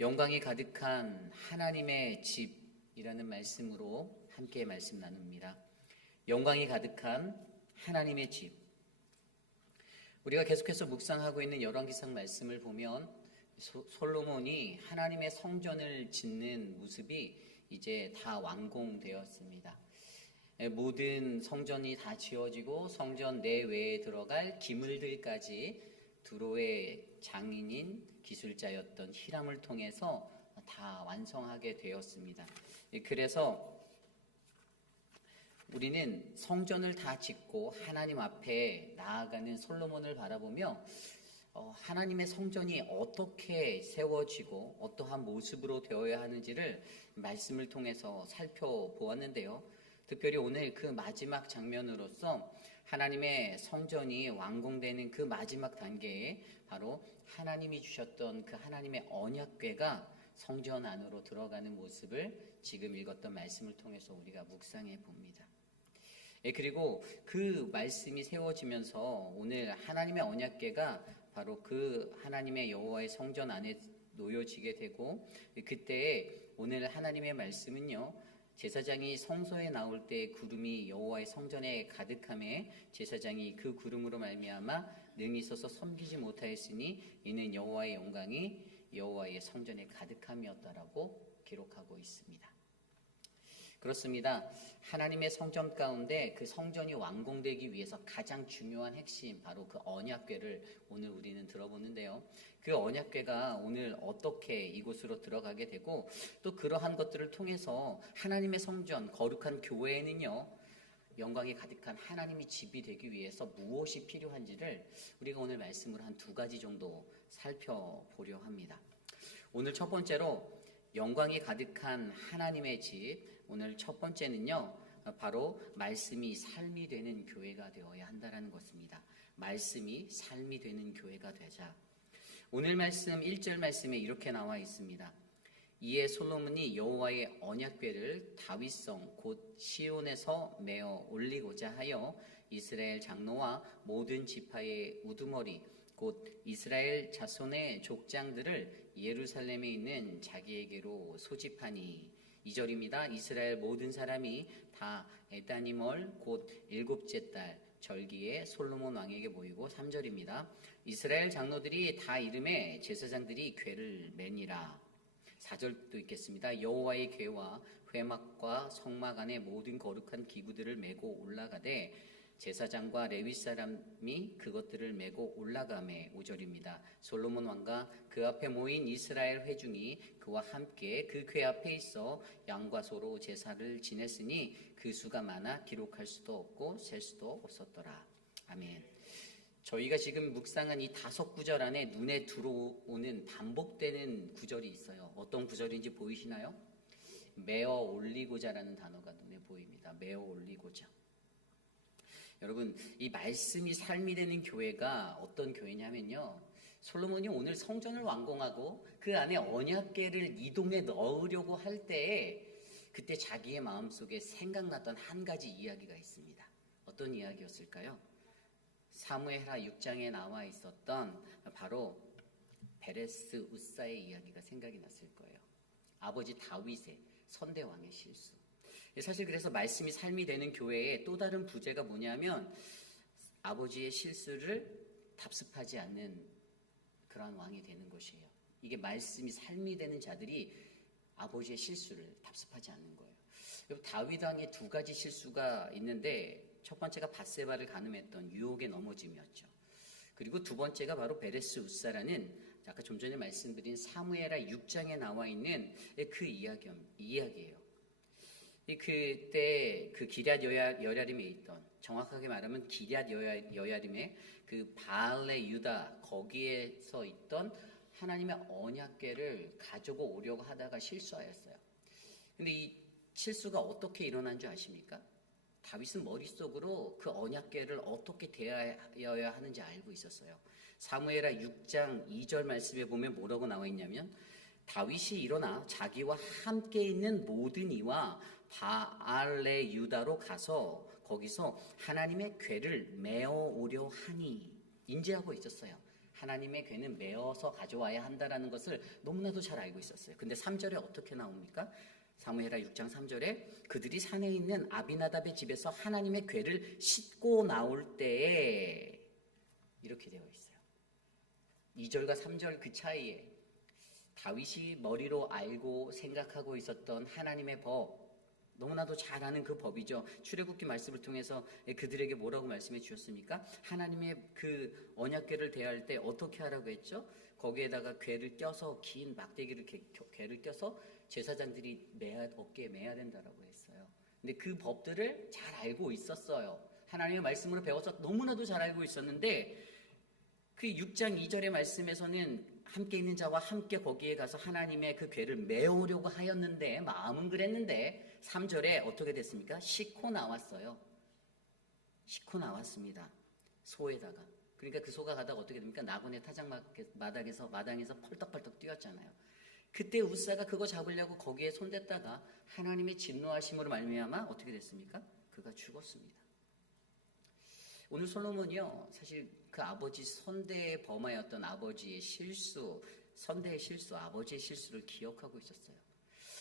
영광이 가득한 하나님의 집이라는 말씀으로 함께 말씀 나눕니다. 영광이 가득한 하나님의 집. 우리가 계속해서 묵상하고 있는 열왕기상 말씀을 보면 솔로몬이 하나님의 성전을 짓는 모습이 이제 다 완공되었습니다. 모든 성전이 다 지어지고 성전 내외에 들어갈 기물들까지 두로의 장인인 기술자였던 히람을 통해서 다 완성하게 되었습니다. 그래서 우리는 성전을 다 짓고 하나님 앞에 나아가는 솔로몬을 바라보며 하나님의 성전이 어떻게 세워지고 어떠한 모습으로 되어야 하는지를 말씀을 통해서 살펴보았는데요. 특별히 오늘 그 마지막 장면으로서 하나님의 성전이 완공되는 그 마지막 단계에 바로 하나님이 주셨던 그 하나님의 언약궤가 성전 안으로 들어가는 모습을 지금 읽었던 말씀을 통해서 우리가 묵상해 봅니다. 그리고 그 말씀이 세워지면서 오늘 하나님의 언약궤가 바로 그 하나님의 여호와의 성전 안에 놓여지게 되고, 그때에 오늘 하나님의 말씀은요, 제사장이 성소에 나올 때 구름이 여호와의 성전에 가득함에 제사장이 그 구름으로 말미암아 능히 서서 섬기지 못하였으니 이는 여호와의 영광이 여호와의 성전에 가득함이었다라고 기록하고 있습니다. 그렇습니다. 하나님의 성전 가운데 그 성전이 완공되기 위해서 가장 중요한 핵심, 바로 그 언약궤를 오늘 우리는 들어보는데요. 그 언약궤가 오늘 어떻게 이곳으로 들어가게 되고, 또 그러한 것들을 통해서 하나님의 성전, 거룩한 교회에는요, 영광이 가득한 하나님이 집이 되기 위해서 무엇이 필요한지를 우리가 오늘 말씀으로 한 2가지 정도 살펴보려 합니다. 오늘 첫 번째로 영광이 가득한 하나님의 집, 오늘 첫 번째는요, 바로 말씀이 삶이 되는 교회가 되어야 한다는 것입니다. 말씀이 삶이 되는 교회가 되자. 오늘 말씀 1절 말씀에 이렇게 나와 있습니다. 이에 솔로몬이 여호와의 언약궤를 다윗성 곧 시온에서 메어 올리고자 하여 이스라엘 장로와 모든 지파의 우두머리 곧 이스라엘 자손의 족장들을 예루살렘에 있는 자기에게로 소집하니. 2절입니다. 이스라엘 모든 사람이 다 에다니멀 곧 7째 달 절기에 솔로몬 왕에게 모이고. 3절입니다. 이스라엘 장로들이 다 이름에 제사장들이 궤를 매니라. 4절도 있겠습니다. 여호와의 궤와 회막과 성막 안에 모든 거룩한 기구들을 메고 올라가되 제사장과 레위 사람이 그것들을 메고 올라가매. 5절입니다. 솔로몬 왕과 그 앞에 모인 이스라엘 회중이 그와 함께 그 궤 앞에 있어 양과 소로 제사를 지냈으니 그 수가 많아 기록할 수도 없고 셀 수도 없었더라. 아멘. 저희가 지금 묵상한 이 5구절 안에 눈에 들어오는 반복되는 구절이 있어요. 어떤 구절인지 보이시나요? 메어 올리고자라는 단어가 눈에 보입니다. 메어 올리고자. 여러분, 이 말씀이 삶이 되는 교회가 어떤 교회냐면요, 솔로몬이 오늘 성전을 완공하고 그 안에 언약궤를 이동해 넣으려고 할 때에 그때 자기의 마음속에 생각났던 한 가지 이야기가 있습니다. 어떤 이야기였을까요? 사무엘하 6장에 나와 있었던 바로 베레스 우사의 이야기가 생각이 났을 거예요. 아버지 다윗의 선대왕의 실수. 사실 그래서 말씀이 삶이 되는 교회의 또 다른 부재가 뭐냐면 아버지의 실수를 답습하지 않는 그러한 왕이 되는 것이에요. 이게 말씀이 삶이 되는 자들이 아버지의 실수를 답습하지 않는 거예요. 다윗 왕의 2가지 실수가 있는데, 첫 번째가 밧세바를 간음했던 유혹에 넘어짐이었죠. 그리고 2번째가 바로 베레스 우사라는 아까 좀 전에 말씀드린 사무엘하 6장에 나와 있는 그 이야기예요. 그때 그 기럇 여야림에 있던, 정확하게 말하면 기럇 여야림의 그 바알레 유다 거기에서 있던 하나님의 언약궤를 가지고 오려고 하다가 실수하였어요. 근데 이 실수가 어떻게 일어난 줄 아십니까? 다윗은 머릿속으로 그 언약궤를 어떻게 대하여야 하는지 알고 있었어요. 사무엘하 6장 2절 말씀에 보면 뭐라고 나와 있냐면, 다윗이 일어나 자기와 함께 있는 모든 이와 바알레 유다로 가서 거기서 하나님의 궤를 메어 오려 하니. 인지하고 있었어요. 하나님의 괴는 메어서 가져와야 한다라는 것을 너무나도 잘 알고 있었어요. 근데 3절에 어떻게 나옵니까? 사무엘하 6장 3절에 그들이 산에 있는 아비나답의 집에서 하나님의 괴를 싣고 나올 때에 이렇게 되어 있어요. 2절과 3절 그 차이에 다윗이 머리로 알고 생각하고 있었던 하나님의 법, 너무나도 잘 아는 그 법이죠. 출애굽기 말씀을 통해서 그들에게 뭐라고 말씀해 주셨습니까? 하나님의 그 언약궤를 대할 때 어떻게 하라고 했죠? 거기에다가 궤를 껴서 긴 막대기를 궤를 껴서 제사장들이 어깨에 매야 된다라고 했어요. 근데 그 법들을 잘 알고 있었어요. 하나님의 말씀으로 배워서 너무나도 잘 알고 있었는데 그 6장 2절의 말씀에서는 함께 있는 자와 함께 거기에 가서 하나님의 그 궤를 메우려고 하였는데 마음은 그랬는데 3절에 어떻게 됐습니까? 싣고 나왔어요. 싣고 나왔습니다. 소에다가. 그러니까 그 소가 가다가 어떻게 됩니까? 나곤의 마당에서 펄떡펄떡 뛰었잖아요. 그때 웃사가 그거 잡으려고 거기에 손댔다가 하나님의 진노하심으로 말미암아 어떻게 됐습니까? 그가 죽었습니다. 오늘 솔로몬이요, 사실 그 아버지 선대에 범하였던 아버지의 실수, 선대의 실수, 아버지의 실수를 기억하고 있었어요.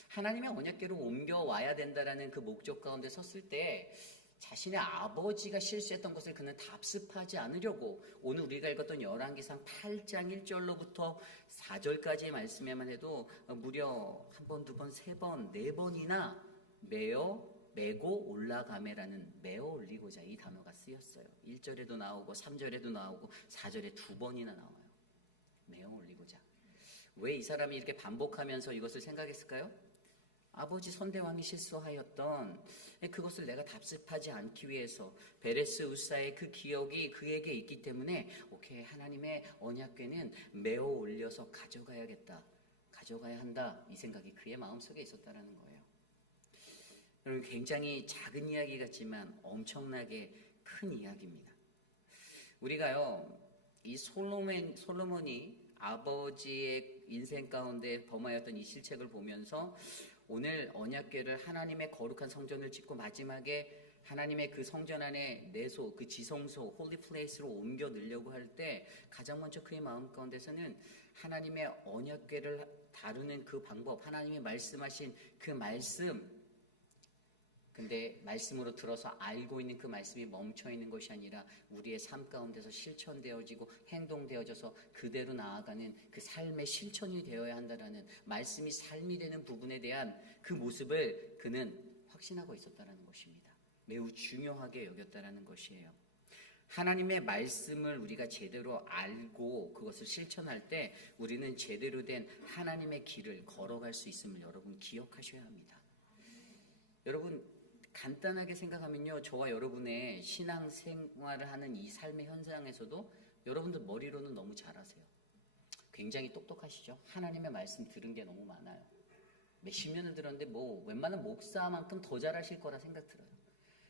하나님의 언약궤로 옮겨와야 된다라는 그 목적 가운데 섰을 때 자신의 아버지가 실수했던 것을 그는 답습하지 않으려고 오늘 우리가 읽었던 열왕기상 8장 1절로부터 4절까지의 말씀에만 해도 무려 한 번, 두 번, 세 번, 네 번이나 메고 올라가매라는 메어 올리고자 이 단어가 쓰였어요. 1절에도 나오고 3절에도 나오고 4절에 두 번이나 나와요. 메어 올리고자. 왜 이 사람이 이렇게 반복하면서 이것을 생각했을까요? 아버지 선대왕이 실수하였던 그것을 내가 답습하지 않기 위해서 베레스 우사의 그 기억이 그에게 있기 때문에 오케이, 하나님의 언약궤는 메어 올려서 가져가야겠다, 가져가야 한다, 이 생각이 그의 마음속에 있었다는 거예요. 여러분, 굉장히 작은 이야기 같지만 엄청나게 큰 이야기입니다. 우리가요, 이 솔로몬이 아버지의 인생 가운데 범하였던 이 실책을 보면서 오늘 언약궤를 하나님의 거룩한 성전을 짓고 마지막에 하나님의 그 성전 안에 내소, 그 지성소, 홀리 플레이스로 옮겨 넣으려고 할 때 가장 먼저 그의 마음 가운데서는 하나님의 언약궤를 다루는 그 방법, 하나님이 말씀하신 그 말씀, 근데 말씀으로 들어서 알고 있는 그 말씀이 멈춰있는 것이 아니라 우리의 삶 가운데서 실천되어지고 행동되어져서 그대로 나아가는 그 삶의 실천이 되어야 한다는 말씀이 삶이 되는 부분에 대한 그 모습을 그는 확신하고 있었다는 것입니다. 매우 중요하게 여겼다는 것이에요. 하나님의 말씀을 우리가 제대로 알고 그것을 실천할 때 우리는 제대로 된 하나님의 길을 걸어갈 수 있음을 여러분 기억하셔야 합니다. 여러분, 간단하게 생각하면요, 저와 여러분의 신앙생활을 하는 이 삶의 현장에서도 여러분들 머리로는 너무 잘 아세요. 굉장히 똑똑하시죠? 하나님의 말씀 들은 게 너무 많아요. 몇십 년을 들었는데 뭐 웬만한 목사만큼 더 잘하실 거라 생각 들어요.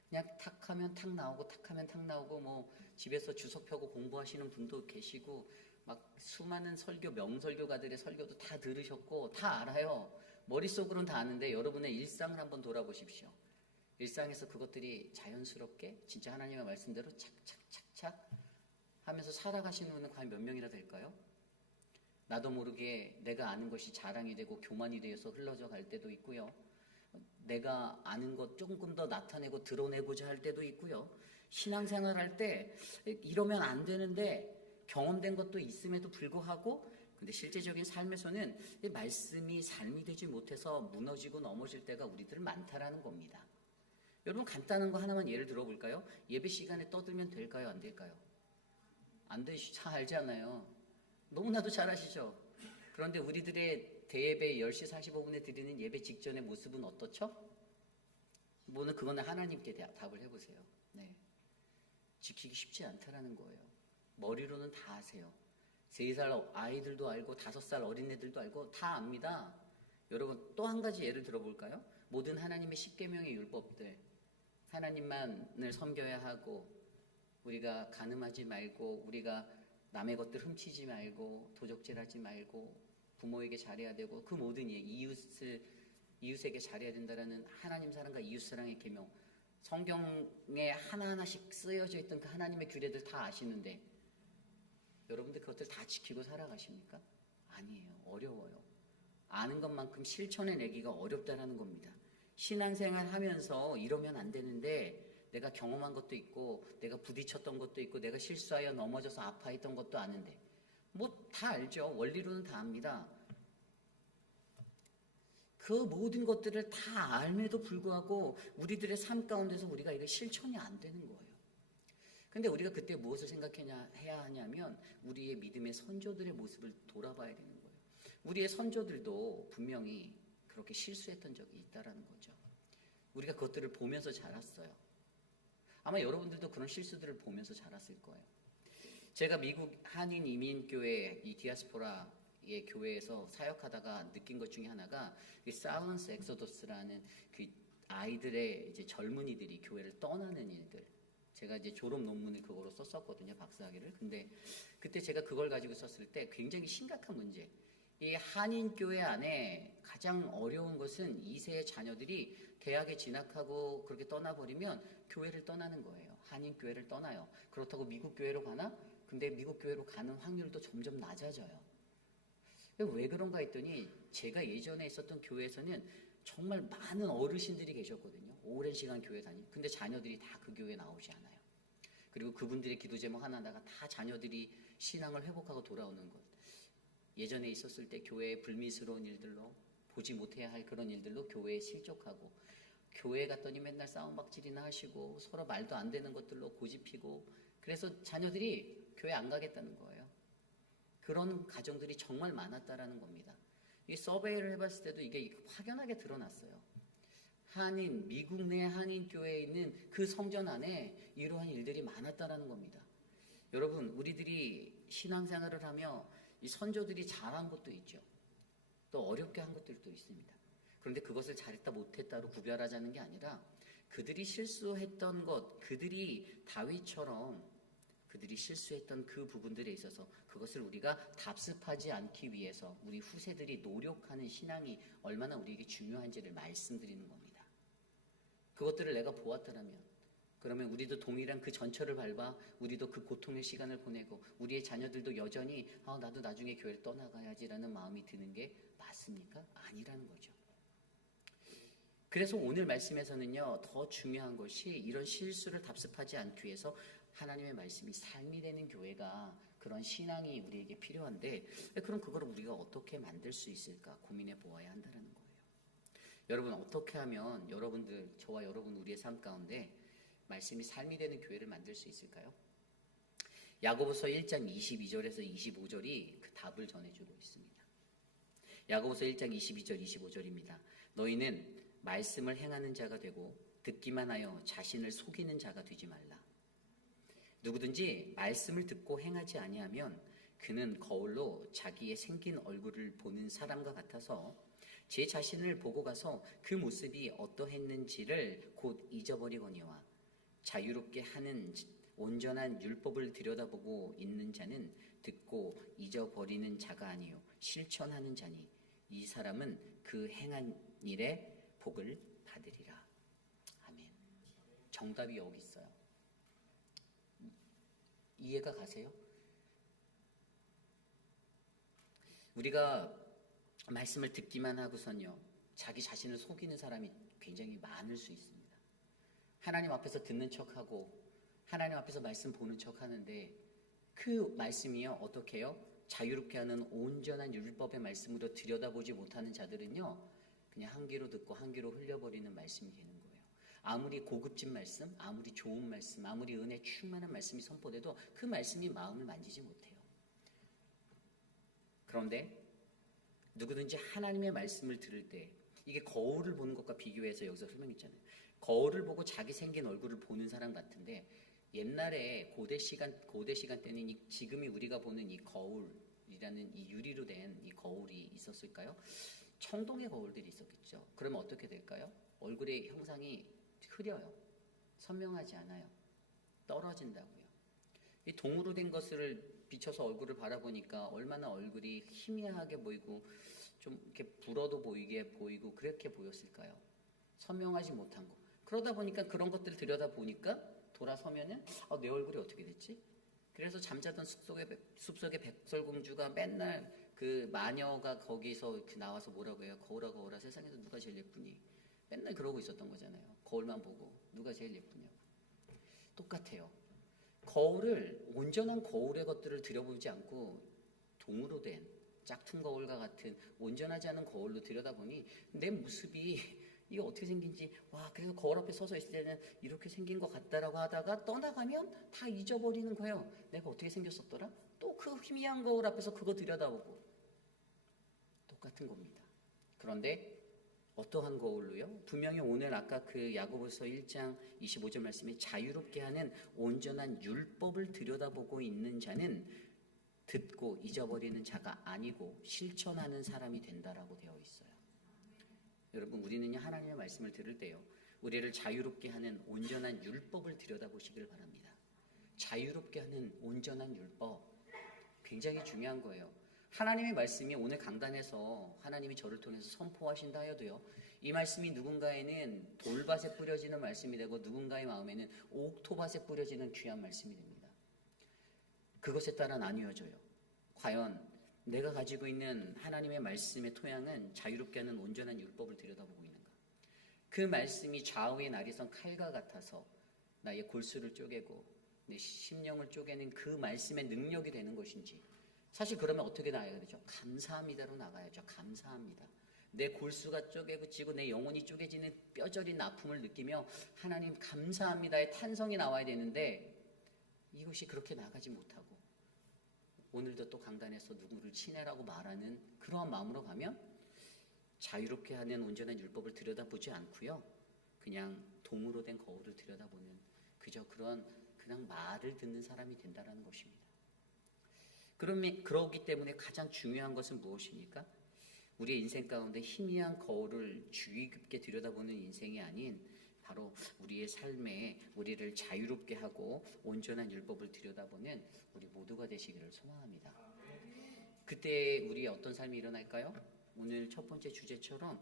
그냥 탁 하면 탁 나오고 탁 하면 탁 나오고 뭐 집에서 주석 펴고 공부하시는 분도 계시고 막 수많은 명설교가들의 설교도 다 들으셨고 다 알아요. 머릿속으로는 다 아는데 여러분의 일상을 한번 돌아보십시오. 일상에서 그것들이 자연스럽게 진짜 하나님의 말씀대로 착착착착 하면서 살아가시는 분은 과연 몇 명이나 될까요? 나도 모르게 내가 아는 것이 자랑이 되고 교만이 되어서 흘러져 갈 때도 있고요. 내가 아는 것 조금 더 나타내고 드러내고자 할 때도 있고요. 신앙생활 할 때 이러면 안 되는데 경험된 것도 있음에도 불구하고 근데 실제적인 삶에서는 이 말씀이 삶이 되지 못해서 무너지고 넘어질 때가 우리들 많다라는 겁니다. 여러분, 간단한 거 하나만 예를 들어볼까요? 예배 시간에 떠들면 될까요? 안 될까요? 안 되시죠? 잘 알잖아요. 너무나도 잘 아시죠? 그런데 우리들의 대예배 10시 45분에 드리는 예배 직전의 모습은 어떻죠? 그거는 하나님께 답을 해보세요. 네. 지키기 쉽지 않다라는 거예요. 머리로는 다 아세요. 3살 아이들도 알고 5살 어린애들도 알고 다 압니다. 여러분, 또 한 가지 예를 들어볼까요? 모든 하나님의 10계명의 율법들, 하나님만을 섬겨야 하고 우리가 간음하지 말고 우리가 남의 것들 훔치지 말고 도적질하지 말고 부모에게 잘해야 되고 그 모든 이웃에게 잘해야 된다라는 하나님 사랑과 이웃 사랑의 계명, 성경에 하나하나씩 쓰여져 있던 그 하나님의 규례들 다 아시는데 여러분들 그것들 다 지키고 살아가십니까? 아니에요. 어려워요. 아는 것만큼 실천해내기가 어렵다는 겁니다. 신앙생활 하면서 이러면 안 되는데 내가 경험한 것도 있고 내가 부딪혔던 것도 있고 내가 실수하여 넘어져서 아파했던 것도 아는데 뭐 다 알죠. 원리로는 다 압니다. 그 모든 것들을 다 알매도 불구하고 우리들의 삶 가운데서 우리가 이게 실천이 안 되는 거예요. 근데 우리가 그때 무엇을 해야 하냐면 우리의 믿음의 선조들의 모습을 돌아봐야 되는 거예요. 우리의 선조들도 분명히 그렇게 실수했던 적이 있다라는 거죠. 우리가 그것들을 보면서 자랐어요. 아마 여러분들도 그런 실수들을 보면서 자랐을 거예요. 제가 미국 한인 이민교회 이 디아스포라의 교회에서 사역하다가 느낀 것 중에 하나가 사일런스 엑소더스라는 그 아이들의 이제 젊은이들이 교회를 떠나는 일들. 제가 이제 졸업 논문을 그거로 썼었거든요, 박사학위를. 근데 그때 제가 그걸 가지고 썼을 때 굉장히 심각한 문제. 이 한인교회 안에 가장 어려운 것은 2세의 자녀들이 대학에 진학하고 그렇게 떠나버리면 교회를 떠나는 거예요. 한인교회를 떠나요. 그렇다고 미국 교회로 가나? 근데 미국 교회로 가는 확률도 점점 낮아져요. 왜 그런가 했더니 제가 예전에 있었던 교회에서는 정말 많은 어르신들이 계셨거든요. 오랜 시간 교회 근데 자녀들이 다 그 교회에 나오지 않아요. 그리고 그분들의 기도 제목 하나하나가 다 자녀들이 신앙을 회복하고 돌아오는 것. 예전에 있었을 때 교회의 불미스러운 일들로 보지 못해야 할 그런 일들로 교회에 실족하고 교회 갔더니 맨날 싸움박질이나 하시고 서로 말도 안 되는 것들로 고집피고 그래서 자녀들이 교회 안 가겠다는 거예요. 그런 가정들이 정말 많았다라는 겁니다. 이 서베이를 해봤을 때도 이게 확연하게 드러났어요. 미국 내 한인 교회에 있는 그 성전 안에 이러한 일들이 많았다라는 겁니다. 여러분, 우리들이 신앙생활을 하며 이 선조들이 잘한 것도 있죠. 또 어렵게 한 것들도 있습니다. 그런데 그것을 잘했다 못했다로 구별하자는 게 아니라 그들이 실수했던 것, 그들이 다윗처럼 그들이 실수했던 그 부분들에 있어서 그것을 우리가 답습하지 않기 위해서 우리 후세들이 노력하는 신앙이 얼마나 우리에게 중요한지를 말씀드리는 겁니다. 그것들을 내가 보았더라면 그러면 우리도 동일한 그 전철을 밟아 우리도 그 고통의 시간을 보내고 우리의 자녀들도 여전히 나도 나중에 교회를 떠나가야지라는 마음이 드는 게 맞습니까? 아니라는 거죠. 그래서 오늘 말씀에서는요, 더 중요한 것이 이런 실수를 답습하지 않기 위해서 하나님의 말씀이 삶이 되는 교회가 그런 신앙이 우리에게 필요한데 그럼 그걸 우리가 어떻게 만들 수 있을까 고민해 보아야 한다는 거예요. 여러분 어떻게 하면 저와 여러분 우리의 삶 가운데 말씀이 삶이 되는 교회를 만들 수 있을까요? 야고보서 1장 22절에서 25절이 그 답을 전해주고 있습니다. 야고보서 1장 22절 25절입니다. 너희는 말씀을 행하는 자가 되고 듣기만 하여 자신을 속이는 자가 되지 말라. 누구든지 말씀을 듣고 행하지 아니하면 그는 거울로 자기의 생긴 얼굴을 보는 사람과 같아서 제 자신을 보고 가서 그 모습이 어떠했는지를 곧 잊어버리거니와 자유롭게 하는 온전한 율법을 들여다보고 있는 자는 듣고 잊어버리는 자가 아니요 실천하는 자니 이 사람은 그 행한 일에 복을 받으리라. 아멘. 정답이 여기 있어요. 이해가 가세요? 우리가 말씀을 듣기만 하고선요 자기 자신을 속이는 사람이 굉장히 많을 수 있습니다. 하나님 앞에서 듣는 척하고 하나님 앞에서 말씀 보는 척하는데 그 말씀이요 어떻게 해요? 자유롭게 하는 온전한 율법의 말씀으로 들여다보지 못하는 자들은요 그냥 한 귀로 듣고 한 귀로 흘려버리는 말씀이 되는 거예요. 아무리 고급진 말씀, 아무리 좋은 말씀, 아무리 은혜 충만한 말씀이 선포돼도 그 말씀이 마음을 만지지 못해요. 그런데 누구든지 하나님의 말씀을 들을 때 이게 거울을 보는 것과 비교해서 여기서 설명했잖아요. 거울을 보고 자기 생긴 얼굴을 보는 사람 같은데 옛날에 고대 시간 때는 지금이 우리가 보는 이 거울이라는 이 유리로 된 이 거울이 있었을까요? 청동의 거울들이 있었겠죠. 그러면 어떻게 될까요? 얼굴의 형상이 흐려요. 선명하지 않아요. 떨어진다고요. 이 동으로 된 것을 비춰서 얼굴을 바라보니까 얼마나 얼굴이 희미하게 보이고 좀 이렇게 불어도 보이고 그렇게 보였을까요? 선명하지 못한 거. 그러다 보니까 그런 것들을 들여다보니까 돌아서면은 내 얼굴이 어떻게 됐지? 그래서 잠자던 숲속의 백설공주가 맨날 그 마녀가 거기서 나와서 뭐라고 해요? 거울아 거울아 세상에서 누가 제일 예쁘니? 맨날 그러고 있었던 거잖아요. 거울만 보고 누가 제일 예쁘냐고. 똑같아요. 거울을 온전한 거울의 것들을 들여보지 않고 동으로 된 짝퉁 거울과 같은 온전하지 않은 거울로 들여다보니 내 모습이 이게 어떻게 생긴지 그래서 거울 앞에 서서 있을 때는 이렇게 생긴 것 같다라고 하다가 떠나가면 다 잊어버리는 거예요. 내가 어떻게 생겼었더라? 또 그 희미한 거울 앞에서 그거 들여다보고 똑같은 겁니다. 그런데 어떠한 거울로요? 분명히 오늘 아까 그 야고보서 1장 25절 말씀에 자유롭게 하는 온전한 율법을 들여다보고 있는 자는 듣고 잊어버리는 자가 아니고 실천하는 사람이 된다라고 되어 있어요. 여러분, 우리는요 하나님의 말씀을 들을 때요 우리를 자유롭게 하는 온전한 율법을 들여다보시길 바랍니다. 자유롭게 하는 온전한 율법 굉장히 중요한 거예요. 하나님의 말씀이 오늘 강단에서 하나님이 저를 통해서 선포하신다 하여도요 이 말씀이 누군가에는 돌밭에 뿌려지는 말씀이 되고 누군가의 마음에는 옥토밭에 뿌려지는 귀한 말씀이 됩니다. 그것에 따라 나뉘어져요. 과연 내가 가지고 있는 하나님의 말씀의 토양은 자유롭게 하는 온전한 율법을 들여다보고 있는가? 그 말씀이 좌우의 날이선 칼과 같아서 나의 골수를 쪼개고 내 심령을 쪼개는 그 말씀의 능력이 되는 것인지, 사실 그러면 어떻게 나가야 되죠? 감사합니다로 나가야죠. 감사합니다. 내 골수가 쪼개지고 내 영혼이 쪼개지는 뼈저린 아픔을 느끼며 하나님 감사합니다의 탄성이 나와야 되는데 이것이 그렇게 나가지 못하고 오늘도 또 강단에서 누구를 친애라고 말하는 그러한 마음으로 가면 자유롭게 하는 온전한 율법을 들여다보지 않고요 그냥 동으로 된 거울을 들여다보는 그냥 말을 듣는 사람이 된다는 것입니다. 그러기 때문에 가장 중요한 것은 무엇입니까? 우리의 인생 가운데 희미한 거울을 주의 깊게 들여다보는 인생이 아닌 바로 우리의 삶에 우리를 자유롭게 하고 온전한 율법을 들여다보는 우리 모두가 되시기를 소망합니다. 그때 우리의 어떤 삶이 일어날까요? 오늘 첫 번째 주제처럼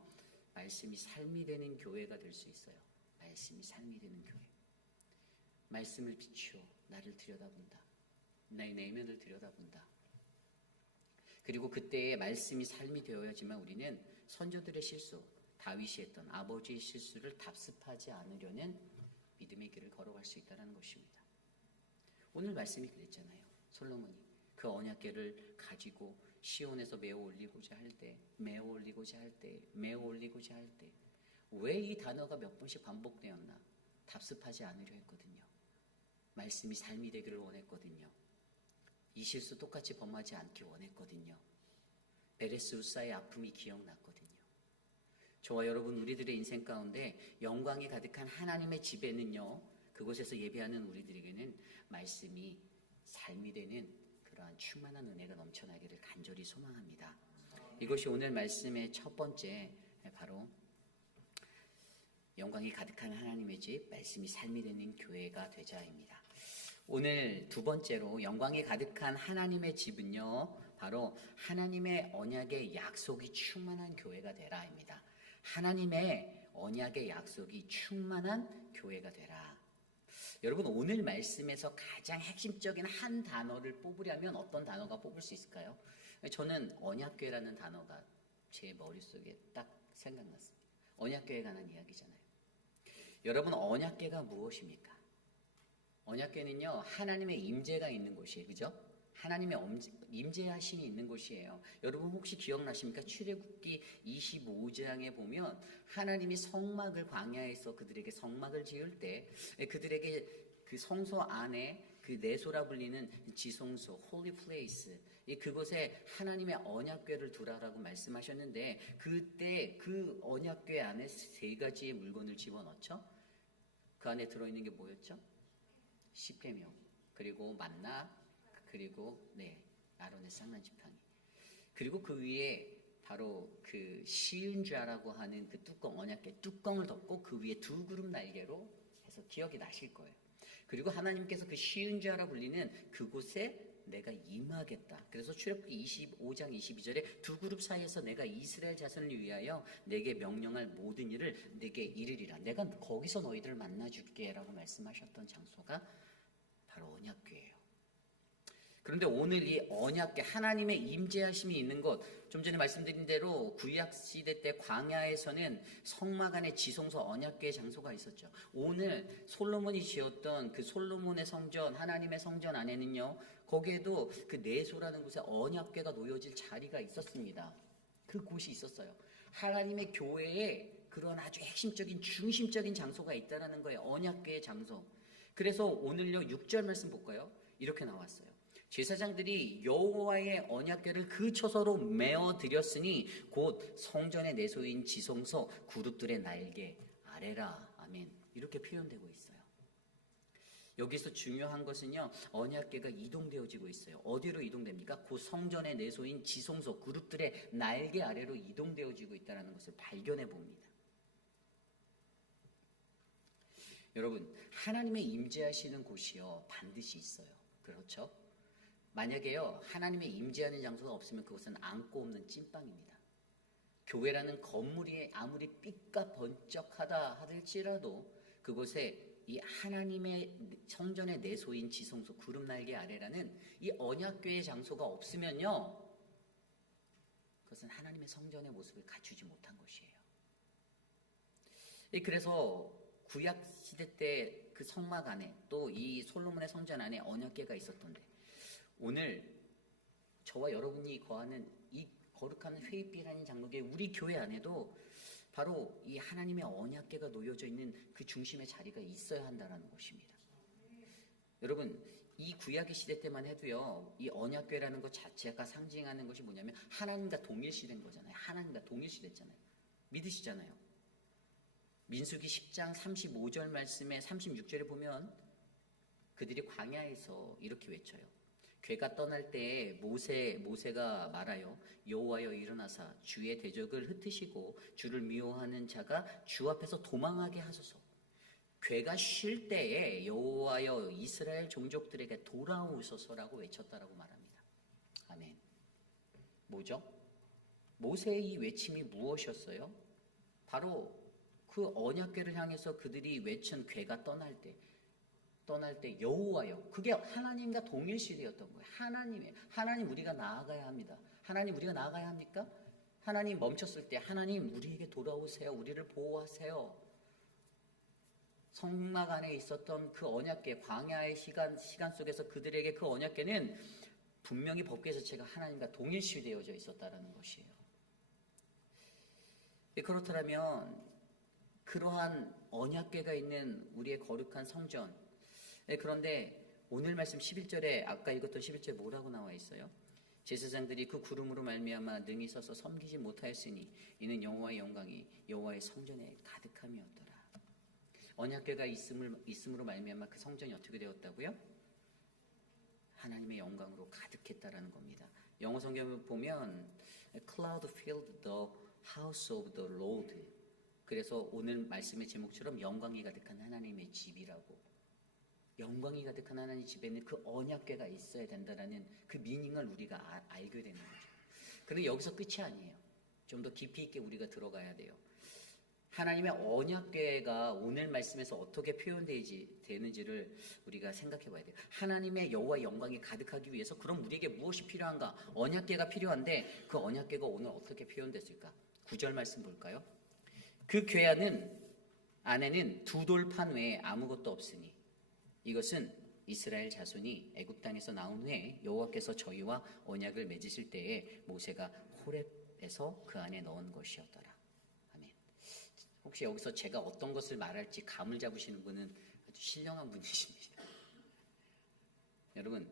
말씀이 삶이 되는 교회가 될 수 있어요. 말씀이 삶이 되는 교회. 말씀을 비추어 나를 들여다본다. 나의 내면을 들여다본다. 그리고 그때의 말씀이 삶이 되어야지만 우리는 선조들의 실수, 다윗이 했던 아버지의 실수를 답습하지 않으려는 믿음의 길을 걸어갈 수 있다는 것입니다. 오늘 말씀이 그랬잖아요. 솔로몬이 그 언약궤를 가지고 시온에서 메어 올리고자 할 때 왜 이 단어가 몇 번씩 반복되었나? 답습하지 않으려 했거든요. 말씀이 삶이 되기를 원했거든요. 이 실수 똑같이 범하지 않기 원했거든요. 베레스 우사의 아픔이 기억났거든요. 저와 여러분 우리들의 인생 가운데 영광이 가득한 하나님의 집에는요 그곳에서 예배하는 우리들에게는 말씀이 삶이 되는 그러한 충만한 은혜가 넘쳐나기를 간절히 소망합니다. 이것이 오늘 말씀의 첫 번째 바로 영광이 가득한 하나님의 집, 말씀이 삶이 되는 교회가 되자입니다. 오늘 두 번째로 영광이 가득한 하나님의 집은요 바로 하나님의 언약의 약속이 충만한 교회가 되라입니다. 하나님의 언약의 약속이 충만한 교회가 되라. 여러분 오늘 말씀에서 가장 핵심적인 한 단어를 뽑으려면 어떤 단어가 뽑을 수 있을까요? 저는 언약궤라는 단어가 제 머릿속에 딱 생각났습니다. 언약궤에 관한 이야기잖아요. 여러분 언약궤가 무엇입니까? 언약궤는요 하나님의 임재가 있는 곳이에요. 그죠? 하나님의 임재하심이 있는 곳이에요. 여러분 혹시 기억나십니까? 출애굽기 25장에 보면 하나님이 성막을 광야에서 그들에게 성막을 지을 때 그들에게 그 성소 안에 그 내소라 불리는 지성소, holy place, 그곳에 하나님의 언약궤를 두라라고 말씀하셨는데 그때 그 언약궤 안에 세 가지의 물건을 집어넣죠. 그 안에 들어있는 게 뭐였죠? 십계명, 그리고 만나, 그리고 아론의 쌍난 지팡이, 그리고 그 위에 바로 그 시은좌라고 하는 그 뚜껑, 언약궤 뚜껑을 덮고 그 위에 두 그룹 날개로 해서 기억이 나실 거예요. 그리고 하나님께서 그 시은좌라 불리는 그곳에 내가 임하겠다. 그래서 출애굽기 25장 22절에 두 그룹 사이에서 내가 이스라엘 자손을 위하여 내게 명령할 모든 일을 내게 이르리라. 내가 거기서 너희들을 만나줄게 라고 말씀하셨던 장소가 바로 언약궤예요. 그런데 오늘 이 언약궤 하나님의 임재하심이 있는 것, 좀 전에 말씀드린 대로 구약 시대 때 광야에서는 성막 안에 지성소 언약궤 장소가 있었죠. 오늘 솔로몬이 지었던 그 솔로몬의 성전, 하나님의 성전 안에는요, 거기에도 그 내소라는 곳에 언약궤가 놓여질 자리가 있었습니다. 그 곳이 있었어요. 하나님의 교회에 그런 아주 핵심적인 중심적인 장소가 있다라는 거예요. 언약궤의 장소. 그래서 오늘요 6절 말씀 볼까요? 이렇게 나왔어요. 제사장들이 여호와의 언약궤를 그 처소로 메어 드렸으니 곧 성전의 내소인 지성소 그룹들의 날개 아래라. 아멘. 이렇게 표현되고 있어요. 여기서 중요한 것은요, 언약궤가 이동되어지고 있어요. 어디로 이동됩니까? 그 성전의 내소인 지성소 그룹들의 날개 아래로 이동되어지고 있다는 것을 발견해 봅니다. 여러분, 하나님의 임재하시는 곳이요 반드시 있어요. 그렇죠? 만약에요 하나님의 임재하는 장소가 없으면 그것은 안고 없는 찐빵입니다. 교회라는 건물이 아무리 삐까번쩍하다 하들지라도 그곳에 이 하나님의 성전의 내소인 지성소 구름 날개 아래라는 이 언약궤의 장소가 없으면요, 그것은 하나님의 성전의 모습을 갖추지 못한 것이에요. 그래서 구약 시대 때 그 성막 안에 또 이 솔로몬의 성전 안에 언약궤가 있었던데, 오늘 저와 여러분이 거하는 이 거룩한 회의빛이라는 장로교회 우리 교회 안에도 바로 이 하나님의 언약궤가 놓여져 있는 그 중심의 자리가 있어야 한다는 것입니다. 여러분, 이 구약의 시대 때만 해도요, 이 언약궤라는 것 자체가 상징하는 것이 뭐냐면 하나님과 동일시된 거잖아요. 하나님과 동일시됐잖아요. 믿으시잖아요. 민수기 10장 35절 말씀에 36절에 보면 그들이 광야에서 이렇게 외쳐요. 궤가 떠날 때에 모세가 말하여 여호와여 일어나사 주의 대적을 흩으시고 주를 미워하는 자가 주 앞에서 도망하게 하소서. 궤가 쉴 때에 여호와여 이스라엘 종족들에게 돌아오소서라고 외쳤다라고 말합니다. 아멘. 뭐죠? 모세의 이 외침이 무엇이었어요? 바로 그 언약궤를 향해서 그들이 외친 궤가 떠날 때 여호와여, 그게 하나님과 동일시되었던 거예요. 하나님 우리가 나아가야 합니다. 하나님 우리가 나아가야 합니까? 하나님 멈췄을 때 하나님 우리에게 돌아오세요. 우리를 보호하세요. 성막 안에 있었던 그 언약궤, 광야의 시간 속에서 그들에게 그 언약궤는 분명히 법궤 자체가 하나님과 동일시되어져 있었다는 것이에요. 그렇다면 그러한 언약궤가 있는 우리의 거룩한 성전, 그런데 오늘 말씀 11절에 아까 읽었던 11절에 뭐라고 나와 있어요? 제사장들이 그 구름으로 말미암아 능히 서서 섬기지 못하였으니 이는 여호와의 영광이 여호와의 성전에 가득함이었더라. 언약궤가 있음으로 말미암아 그 성전이 어떻게 되었다고요? 하나님의 영광으로 가득했다라는 겁니다. 영어 성경을 보면 Cloud filled the house of the Lord. 그래서 오늘 말씀의 제목처럼 영광이 가득한 하나님의 집이라고, 영광이 가득한 하나님의 집에는 그 언약궤가 있어야 된다는 그 미닝을 우리가 알게 되는 거죠. 그런데 여기서 끝이 아니에요. 좀 더 깊이 있게 우리가 들어가야 돼요. 하나님의 언약궤가 오늘 말씀에서 어떻게 표현되는지를 우리가 생각해 봐야 돼요. 하나님의 여호와의 영광이 가득하기 위해서 그럼 우리에게 무엇이 필요한가? 언약궤가 필요한데 그 언약궤가 오늘 어떻게 표현됐을까? 9절 말씀 볼까요? 그 궤 안에는 두 돌판 외에 아무것도 없으니 이것은 이스라엘 자손이 애굽 땅에서 나온 후에 여호와께서 저희와 언약을 맺으실 때에 모세가 호렙에서 그 안에 넣은 것이었더라. 아멘. 혹시 여기서 제가 어떤 것을 말할지 감을 잡으시는 분은 아주 신령한 분이십니다. 여러분,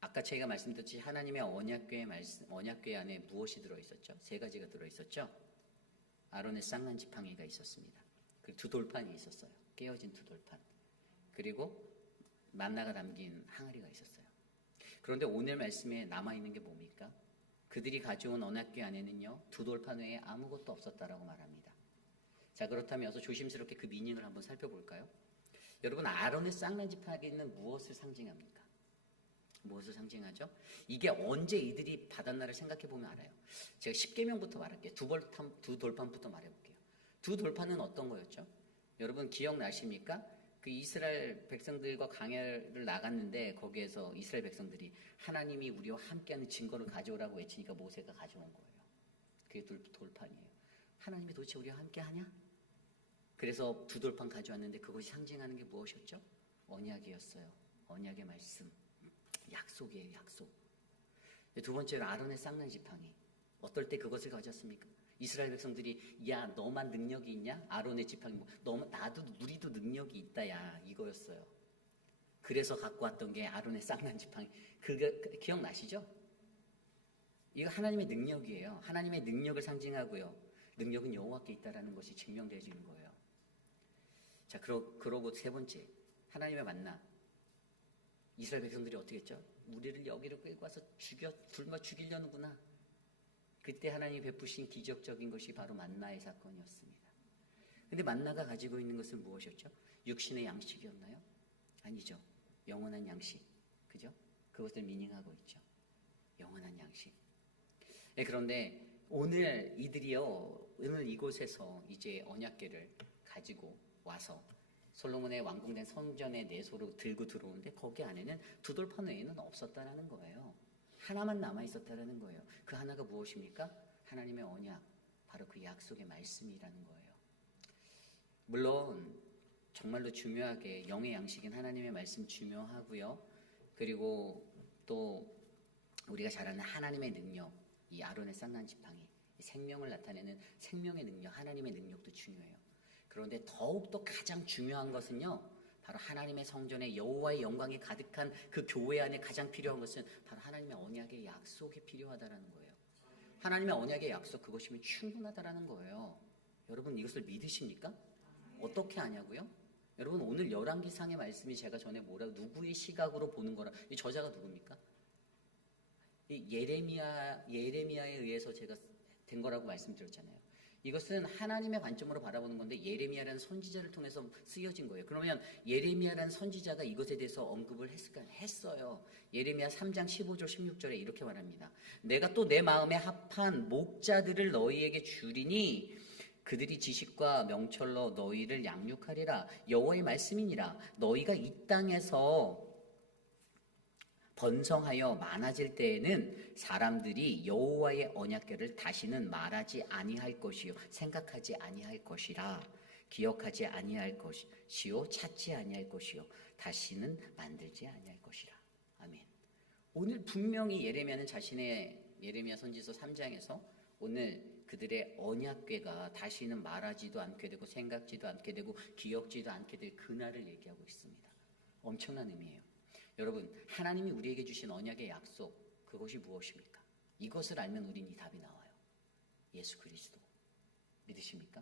아까 제가 말씀드렸듯이 하나님의 언약궤 안에 무엇이 들어있었죠? 세 가지가 들어있었죠. 아론의 쌍난 지팡이가 있었습니다. 그 두 돌판이 있었어요. 깨어진 두 돌판. 그리고 만나가 담긴 항아리가 있었어요. 그런데 오늘 말씀에 남아있는 게 뭡니까? 그들이 가져온 언약궤 안에는요, 두 돌판 외에 아무것도 없었다라고 말합니다. 자, 그렇다면 어서 조심스럽게 그 미닝을 한번 살펴볼까요? 여러분, 아론의 쌍난 지팡이는 무엇을 상징합니까? 무엇을 상징하죠? 이게 언제 이들이 받았나를 생각해보면 알아요. 제가 10계명부터 말할게요. 두 돌판부터 말해볼게요. 두 돌판은 어떤 거였죠? 여러분 기억나십니까? 그 그 이스라엘 백성들과 광야를 나갔는데 거기에서 이스라엘 백성들이 하나님이 우리와 함께하는 증거를 가져오라고 외치니까 모세가 가져온 거예요. 그게 돌판이에요. 하나님이 도대체 우리와 함께하냐? 그래서 두 돌판 가져왔는데 그것이 상징하는 게 무엇이었죠? 언약이었어요. 언약의 말씀, 약속이에요. 약속. 두 번째로 아론의 쌍난 지팡이. 어떨 때 그것을 가졌습니까? 이스라엘 백성들이 야 너만 능력이 있냐? 아론의 지팡이 나도 우리도 능력이 있다 야 이거였어요. 그래서 갖고 왔던 게 아론의 쌍난 지팡이. 그게 기억나시죠? 이거 하나님의 능력이에요. 하나님의 능력을 상징하고요. 능력은 여호와께 있다라는 것이 증명되어지는 거예요. 자, 그러고 세 번째, 하나님의 만나. 이스라엘 백성들이 어떻게 했죠? 우리를 여기로 끌고 와서 굶어 죽이려는구나. 그때 하나님이 베푸신 기적적인 것이 바로 만나의 사건이었습니다. 근데 만나가 가지고 있는 것은 무엇이었죠? 육신의 양식이었나요? 아니죠. 영원한 양식. 그죠? 그것을 미닝하고 있죠. 영원한 양식. 네, 그런데 오늘 이곳에서 이제 언약궤를 가지고 와서 솔로몬의 완공된 성전의 내소로 들고 들어오는데 거기 안에는 두 돌판 외에는 없었다라는 거예요. 하나만 남아 있었다라는 거예요. 그 하나가 무엇입니까? 하나님의 언약, 바로 그 약속의 말씀이라는 거예요. 물론 정말로 중요하게 영의 양식인 하나님의 말씀 중요하고요. 그리고 또 우리가 잘 아는 하나님의 능력, 이 아론의 쌍난 지팡이, 생명을 나타내는 생명의 능력, 하나님의 능력도 중요해요. 그런데 더욱더 가장 중요한 것은요, 바로 하나님의 성전에 여호와의 영광이 가득한 그 교회 안에 가장 필요한 것은 바로 하나님의 언약의 약속이 필요하다라는 거예요. 하나님의 언약의 약속, 그것이면 충분하다라는 거예요. 여러분 이것을 믿으십니까? 어떻게 아냐고요? 여러분 오늘 열왕기상의 말씀이 제가 전에 누구의 시각으로 보는 거라, 이 저자가 누굽니까? 이 예레미야에 의해서 제가 된 거라고 말씀드렸잖아요. 이것은 하나님의 관점으로 바라보는 건데 예레미야라는 선지자를 통해서 쓰여진 거예요. 그러면 예레미야라는 선지자가 이것에 대해서 언급을 했을까요? 했어요. 예레미야 3장 15절 16절에 이렇게 말합니다. 내가 또 내 마음에 합한 목자들을 너희에게 주리니 그들이 지식과 명철로 너희를 양육하리라. 여호와의 말씀이니라. 너희가 이 땅에서 번성하여 많아질 때에는 사람들이 여호와의 언약궤를 다시는 말하지 아니할 것이요 생각하지 아니할 것이라. 기억하지 아니할 것이요 찾지 아니할 것이요 다시는 만들지 아니할 것이라. 아멘. 오늘 분명히 예레미야는 자신의 예레미야 선지서 3장에서 오늘 그들의 언약궤가 다시는 말하지도 않게 되고 생각지도 않게 되고 기억지도 않게 될 그날을 얘기하고 있습니다. 엄청난 의미예요. 여러분, 하나님이 우리에게 주신 언약의 약속, 그것이 무엇입니까? 이것을 알면 우리는 이 답이 나와요. 예수 그리스도. 믿으십니까?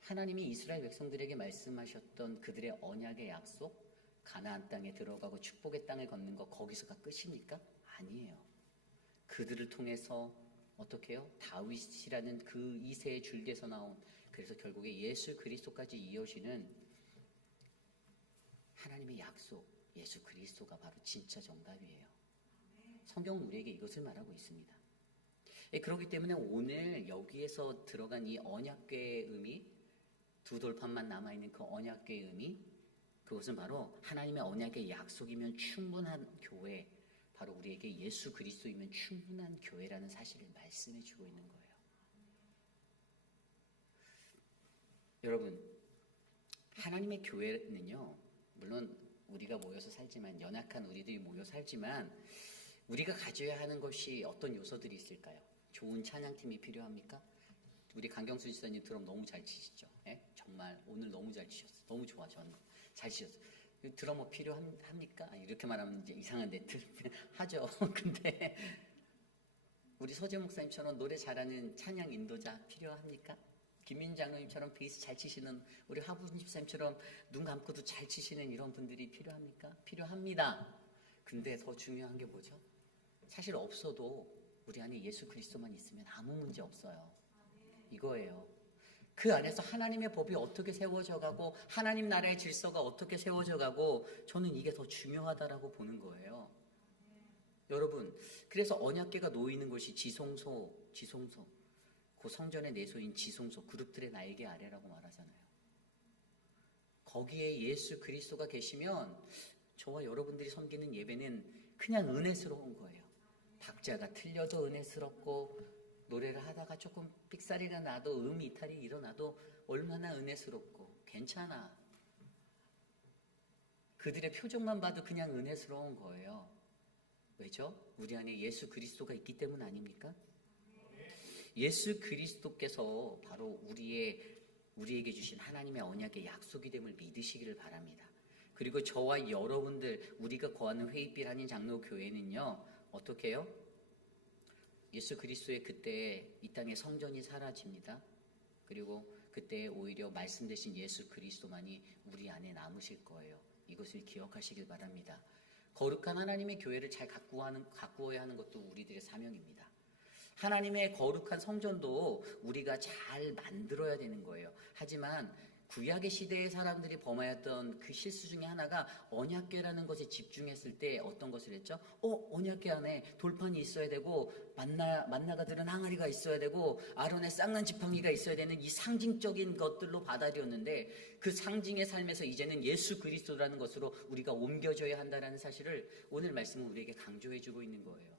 하나님이 이스라엘 백성들에게 말씀하셨던 그들의 언약의 약속, 가나안 땅에 들어가고 축복의 땅을 걷는 것, 거기서가 끝입니까? 아니에요. 그들을 통해서 어떻게 해요? 다윗이라는 그 2세의 줄기에서 나온, 그래서 결국에 예수 그리스도까지 이어지는 하나님의 약속, 예수 그리스도가 바로 진짜 정답이에요. 성경은 우리에게 이것을 말하고 있습니다. 그렇기 때문에 오늘 여기에서 들어간 이 언약궤의 의미, 두 돌판만 남아있는 그 언약궤의 의미, 그것은 바로 하나님의 언약의 약속이면 충분한 교회, 바로 우리에게 예수 그리스도이면 충분한 교회라는 사실을 말씀해 주고 있는 거예요. 여러분, 하나님의 교회는요, 물론 우리가 모여서 살지만, 연약한 우리들이 모여 살지만 우리가 가져야 하는 것이 어떤 요소들이 있을까요? 좋은 찬양팀이 필요합니까? 우리 강경수 지사님 드럼 너무 잘 치시죠? 예? 정말 오늘 너무 잘 치셨어요. 너무 좋아. 저는 잘 치셨어요. 드러머 필요합니까? 이렇게 말하면 이제 이상한데 하죠. 근데 우리 서재 목사님처럼 노래 잘하는 찬양 인도자 필요합니까? 김민 장로님처럼 베이스 잘 치시는 우리 화분 집사님처럼 눈 감고도 잘 치시는 이런 분들이 필요합니까? 필요합니다. 근데 더 중요한 게 뭐죠? 사실 없어도 우리 안에 예수 그리스도만 있으면 아무 문제 없어요. 이거예요. 그 안에서 하나님의 법이 어떻게 세워져 가고 하나님 나라의 질서가 어떻게 세워져 가고 저는 이게 더 중요하다라고 보는 거예요. 여러분, 그래서 언약궤가 놓이는 곳이 지성소, 그 성전의 내소인 지성소, 그룹들의 날개 아래라고 말하잖아요. 거기에 예수 그리스도가 계시면 저와 여러분들이 섬기는 예배는 그냥 은혜스러운 거예요. 박자가 틀려도 은혜스럽고 노래를 하다가 조금 삑사리가 나도 이탈이 일어나도 얼마나 은혜스럽고 괜찮아. 그들의 표정만 봐도 그냥 은혜스러운 거예요. 왜죠? 우리 안에 예수 그리스도가 있기 때문 아닙니까? 예수 그리스도께서 바로 우리에게 주신 하나님의 언약의 약속이 됨을 믿으시기를 바랍니다. 그리고 저와 여러분들, 우리가 거하는 회의빛 한인 장로교회는요, 어떻게 해요? 예수 그리스도의 그때 이 땅에 성전이 사라집니다. 그리고 그때 오히려 말씀 대신 예수 그리스도만이 우리 안에 남으실 거예요. 이것을 기억하시길 바랍니다. 거룩한 하나님의 교회를 잘 가꾸어야 하는 것도 우리들의 사명입니다. 하나님의 거룩한 성전도 우리가 잘 만들어야 되는 거예요. 하지만 구약의 시대의 사람들이 범하였던 그 실수 중에 하나가 언약궤라는 것에 집중했을 때 어떤 것을 했죠? 언약궤 안에 돌판이 있어야 되고 만나가 들은 항아리가 있어야 되고 아론의 쌍난 지팡이가 있어야 되는 이 상징적인 것들로 받아들였는데 그 상징의 삶에서 이제는 예수 그리스도라는 것으로 우리가 옮겨져야 한다는 사실을 오늘 말씀은 우리에게 강조해주고 있는 거예요.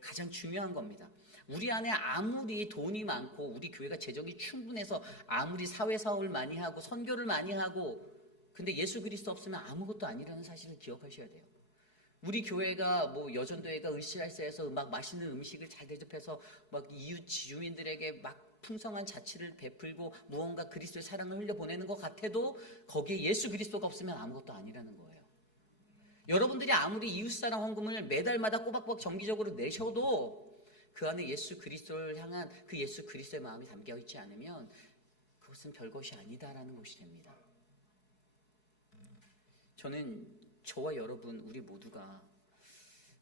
가장 중요한 겁니다. 우리 안에 아무리 돈이 많고 우리 교회가 재정이 충분해서 아무리 사회사업을 많이 하고 선교를 많이 하고 근데 예수 그리스도 없으면 아무것도 아니라는 사실을 기억하셔야 돼요. 우리 교회가 뭐 여전도회가 으쌰으쌰해서 막 맛있는 음식을 잘 대접해서 막 이웃 주민들에게 막 풍성한 자치를 베풀고 무언가 그리스도의 사랑을 흘려보내는 것 같아도 거기에 예수 그리스도가 없으면 아무것도 아니라는 거예요. 여러분들이 아무리 이웃사랑 헌금을 매달마다 꼬박꼬박 정기적으로 내셔도 그 안에 예수 그리스도를 향한 그 예수 그리스도의 마음이 담겨 있지 않으면 그것은 별것이 아니다라는 것이 됩니다. 저는 저와 여러분 우리 모두가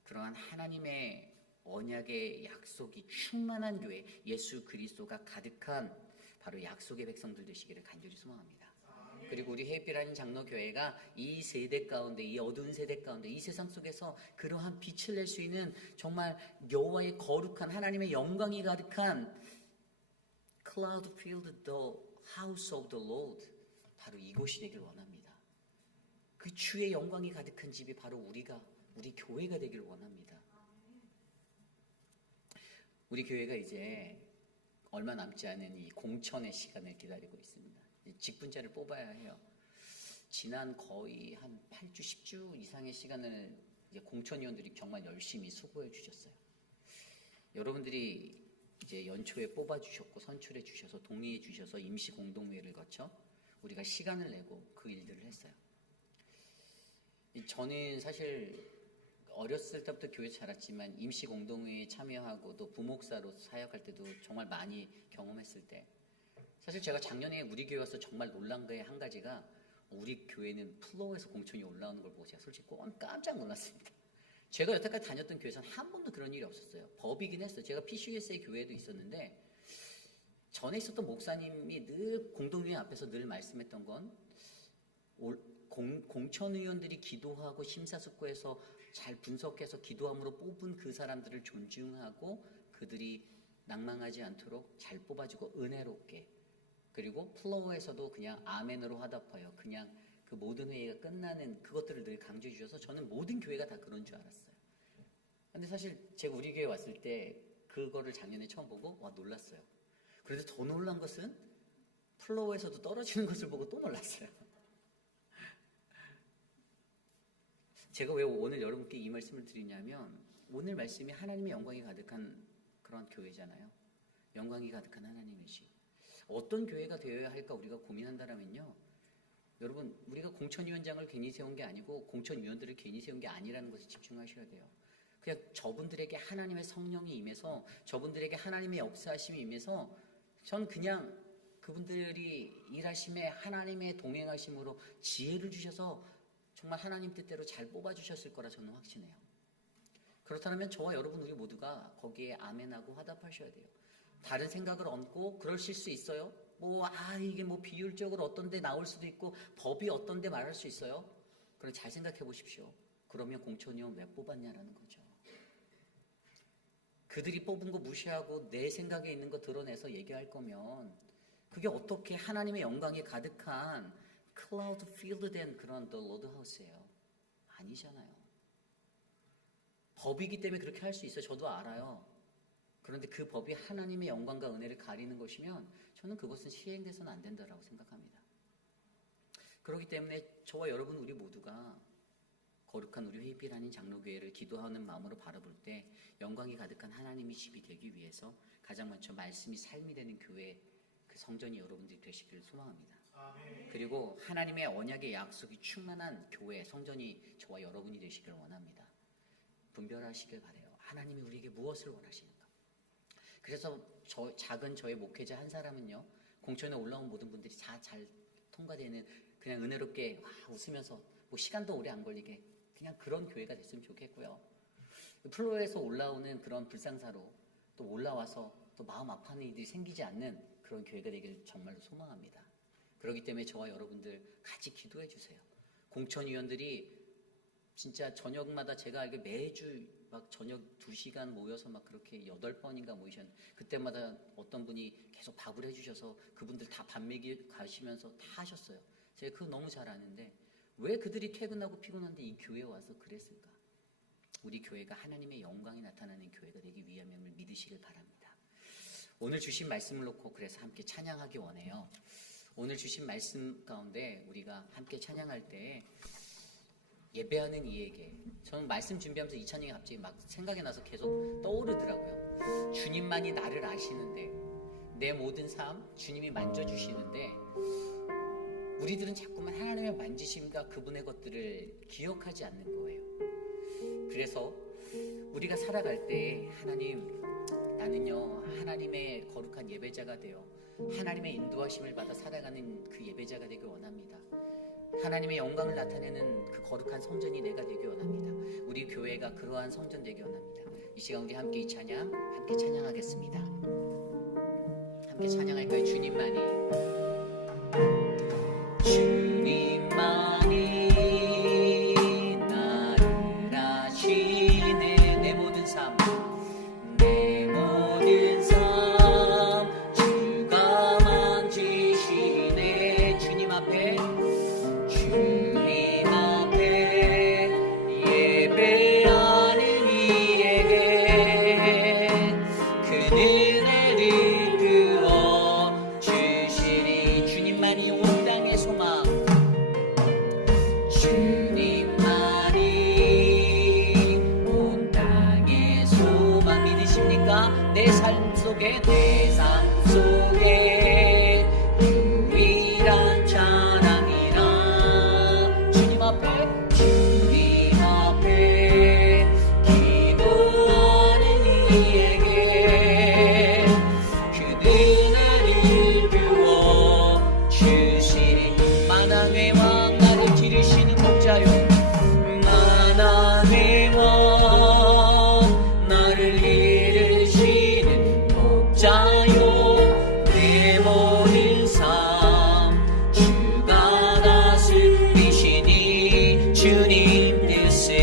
그러한 하나님의 언약의 약속이 충만한 교회, 예수 그리스도가 가득한 바로 약속의 백성들 되시기를 간절히 소망합니다. 그리고 우리 해피라는 장로교회가 이 세대 가운데, 이 어두운 세대 가운데, 이 세상 속에서 그러한 빛을 낼 수 있는 정말 여호와의 거룩한 하나님의 영광이 가득한 Cloud filled the house of the Lord, 바로 이곳이 되길 원합니다. 그 주의 영광이 가득한 집이 바로 우리 교회가 되길 원합니다. 우리 교회가 이제 얼마 남지 않은 이 공천의 시간을 기다리고 있습니다. 직분자를 뽑아야 해요. 지난 거의 한 8주, 10주 이상의 시간을 이제 공천위원들이 정말 열심히 수고해 주셨어요. 여러분들이 이제 연초에 뽑아주셨고 선출해 주셔서 동의해 주셔서 임시 공동회의를 거쳐 우리가 시간을 내고 그 일들을 했어요. 저는 사실 어렸을 때부터 교회 자랐지만 임시 공동회의에 참여하고 또 부목사로 사역할 때도 정말 많이 경험했을 때 사실 제가 작년에 우리 교회 와서 정말 놀란 게 한 가지가 우리 교회는 플로어에서 공천이 올라오는 걸 보고 제가 솔직히 깜짝 놀랐습니다. 제가 여태까지 다녔던 교회에서는 한 번도 그런 일이 없었어요. 법이긴 했어요. 제가 PCUSA 교회도 있었는데 전에 있었던 목사님이 늘 공동회의 앞에서 늘 말씀했던 건 공천위원들이 기도하고 심사숙고해서 잘 분석해서 기도함으로 뽑은 그 사람들을 존중하고 그들이 낭망하지 않도록 잘 뽑아주고 은혜롭게 그리고 플로어에서도 그냥 아멘으로 화답하여 그냥 그 모든 회의가 끝나는 그것들을 늘 강조해 주셔서 저는 모든 교회가 다 그런 줄 알았어요. 근데 사실 제가 우리 교회 왔을 때 그거를 작년에 처음 보고 놀랐어요. 그래도 더 놀란 것은 플로어에서도 떨어지는 것을 보고 또 놀랐어요. 제가 왜 오늘 여러분께 이 말씀을 드리냐면 오늘 말씀이 하나님의 영광이 가득한 그런 교회잖아요. 영광이 가득한 하나님이시. 어떤 교회가 되어야 할까 우리가 고민한다면요. 여러분 우리가 공천위원장을 괜히 세운 게 아니고 공천위원들을 괜히 세운 게 아니라는 것에 집중하셔야 돼요. 그냥 저분들에게 하나님의 성령이 임해서 저분들에게 하나님의 역사하심이 임해서 전 그냥 그분들이 일하심에 하나님의 동행하심으로 지혜를 주셔서 정말 하나님 뜻대로 잘 뽑아주셨을 거라 저는 확신해요. 그렇다면 저와 여러분 우리 모두가 거기에 아멘하고 화답하셔야 돼요. 다른 생각을 얹고 그러실 수 있어요. 이게 비율적으로 어떤 데 나올 수도 있고 법이 어떤 데 말할 수 있어요. 그럼 잘 생각해 보십시오. 그러면 공천위원 왜 뽑았냐라는 거죠. 그들이 뽑은 거 무시하고 내 생각에 있는 거 드러내서 얘기할 거면 그게 어떻게 하나님의 영광이 가득한 클라우드 필드된 그런 또 로드하우스예요. 아니잖아요. 법이기 때문에 그렇게 할 수 있어요. 저도 알아요. 그런데 그 법이 하나님의 영광과 은혜를 가리는 것이면 저는 그것은 시행돼서는 안 된다라고 생각합니다. 그렇기 때문에 저와 여러분 우리 모두가 거룩한 우리 회의필 아닌 장로교회를 기도하는 마음으로 바라볼 때 영광이 가득한 하나님의 집이 되기 위해서 가장 먼저 말씀이 삶이 되는 교회, 그 성전이 여러분들이 되시기를 소망합니다. 아멘. 그리고 하나님의 언약의 약속이 충만한 교회, 성전이 저와 여러분이 되시기를 원합니다. 분별하시길 바라요. 하나님이 우리에게 무엇을 원하시는가. 그래서 작은 저의 목회자 한 사람은요, 공천에 올라온 모든 분들이 다 잘 통과되는, 그냥 은혜롭게 웃으면서 뭐 시간도 오래 안 걸리게 그냥 그런 교회가 됐으면 좋겠고요. 플로어에서 올라오는 그런 불상사로 또 올라와서 또 마음 아파하는 일이 생기지 않는 그런 교회가 되기를 정말로 소망합니다. 그렇기 때문에 저와 여러분들 같이 기도해 주세요. 공천위원들이 진짜 저녁마다 제가 알기로 매주 막 저녁 2시간 모여서 막 그렇게 8번인가 모이셨는데, 그때마다 어떤 분이 계속 밥을 해주셔서 그분들 다 밥 먹이 가시면서 다 하셨어요. 제가 그거 너무 잘 아는데 왜 그들이 퇴근하고 피곤한데 이 교회에 와서 그랬을까? 우리 교회가 하나님의 영광이 나타나는 교회가 되기 위함을 믿으시길 바랍니다. 오늘 주신 말씀을 놓고 그래서 함께 찬양하기 원해요. 오늘 주신 말씀 가운데 우리가 함께 찬양할 때 예배하는 이에게, 저는 말씀 준비하면서 이 찬양이 갑자기 막 생각이 나서 계속 떠오르더라고요. 주님만이 나를 아시는데, 내 모든 삶 주님이 만져주시는데 우리들은 자꾸만 하나님의 만지심과 그분의 것들을 기억하지 않는 거예요. 그래서 우리가 살아갈 때 하나님, 나는요 하나님의 거룩한 예배자가 되어 하나님의 인도하심을 받아 살아가는 그 예배자가 되길 원합니다. 하나님의 영광을 나타내는 그 거룩한 성전이 내가 되길 원합니다. 우리 교회가 그러한 성전 되길 원합니다. 이 시간 우리 함께 이 찬양 함께 찬양하겠습니다. 함께 찬양할까요? 주님만이 나를 아시네. 내 모든 삶 주가 만지시네. 주님 앞에 예배하는 이에게 그 은혜를 부어 주시리. 주님만이 온 땅의 소망, 주님만이 온 땅의 소망. 믿으십니까? 내 삶 속에, 내 삶 속에 유일한 자랑이라. 주님 앞에 기도하는 이에게 그 은혜를 부어 주시리. 만왕의 왕 나를 기르시는 목자요, 만왕의 왕 나를 기르시는 목자요, 내 모든 삶 주가 다스리시니. 주님 뜻을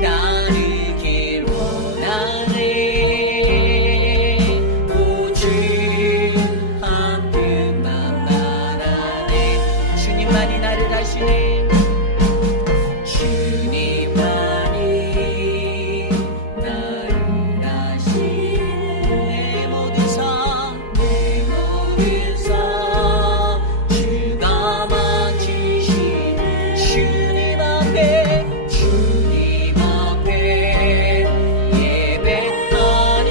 따르길 원하네. 오직 한 끗만 바라네. 주님만이 나를 아시네. 주님만이 나를 아시네. 내 모든 삶 주가 만지시네. 주님 앞에 예배하는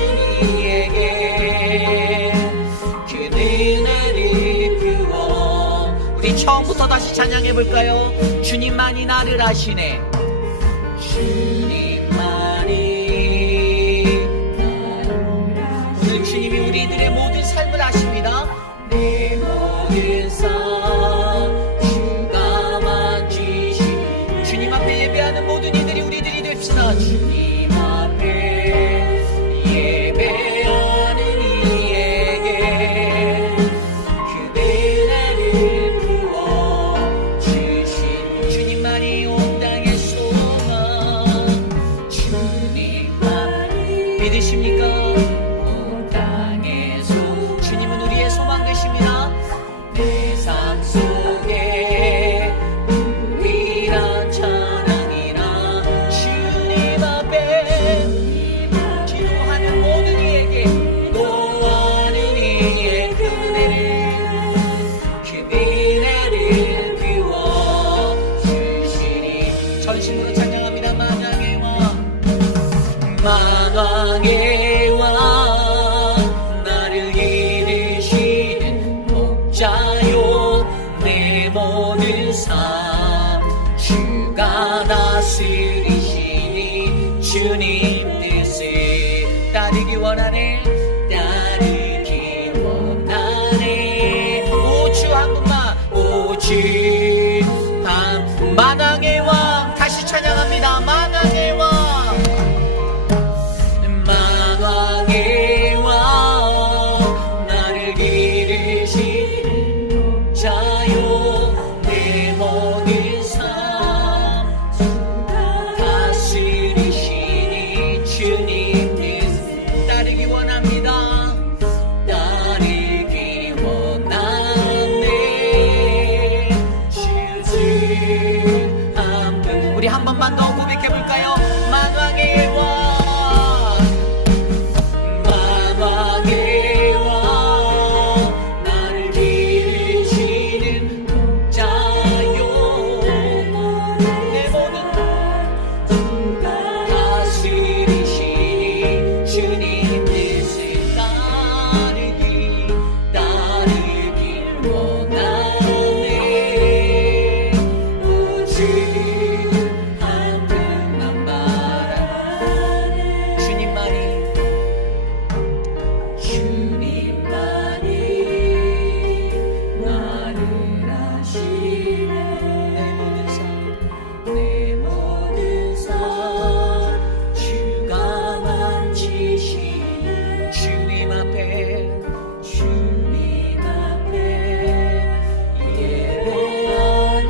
이에게 그 은혜를 부어. 우리 처음부터 다시 찬양해 볼까요? 주님만이 나를 아시네. 주님만이 오늘 주님이 우리들의 모든 삶을 아십니다. 내 모든 삶 주가 만지시네. 주님 앞에 예배하는 모든 이들이 우리들이 됩시다. 주님 앞에 예배하는 이에게 그 은혜를 부어 주신. 주님만이 온 땅의 소망, 주님만이. 믿으십니까? 온 땅의 소망, 주님은 우리의 소망 되십니다. 내 삶 만왕의 왕 나를 이르시는 목자요 내 모든 삶 주가 다스리시니 주님 뜻을 따르기 원하네 따르기 원하네 오주 한 분만 오주 한 만왕의 왕 다시 찬양합니다. 만왕의 왕 만왕의 왕 나를 이르시는 자요 내 모든 삶 다스리시니 주님 뜻 따르기 원합니다. 따르기 원하네 주님 한 분 우리 한 번만 더 고백해볼까요? 만왕의 왕 만왕의 왕 나를 이르시는 자요 내 모든 다스리시니 주님 뜻을 따르기 원하네 오직 한 분만 바라 주님만이 나를 아시네 내 모든 삶 주가 만지시네 주님 앞에 예배하는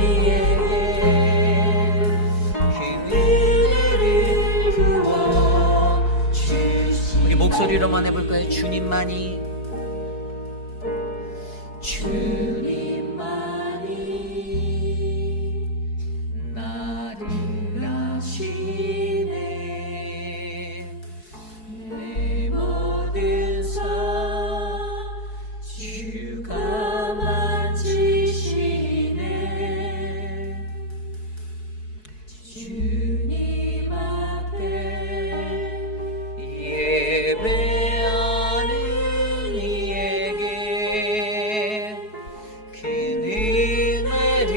이에게 그 은혜를 부어주시네 우리 목소리로만 해볼까요? 주님만이 나를 아시네 내 모든 삶 주가 만지시네 주님 앞에 예배하는 이에게 그 은혜를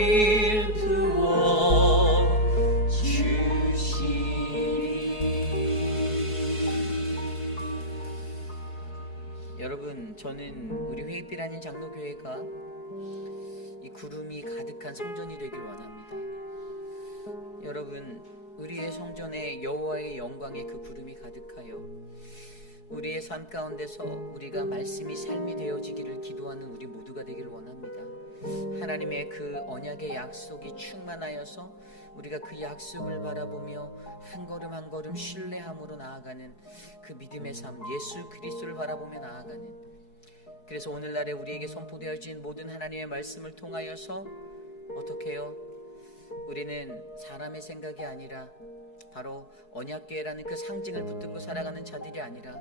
부어주시니 여러분 저는 우리 회입비라는 장로교회가 이 구름이 가득한 성전이 되길 원합니다. 여러분 우리의 성전에 여호와의 영광의 그 구름이 가득하여 우리의 삶 가운데서 우리가 말씀이 삶이 되어지기를 기도하는 우리 모두가 되길 원합니다. 하나님의 그 언약의 약속이 충만하여서 우리가 그 약속을 바라보며 한 걸음 한 걸음 신뢰함으로 나아가는 그 믿음의 삶 예수 그리스도를 바라보며 나아가는 그래서 오늘날에 우리에게 선포되어진 모든 하나님의 말씀을 통하여서 어떻게 해요? 우리는 사람의 생각이 아니라 바로 언약궤라는 그 상징을 붙들고 살아가는 자들이 아니라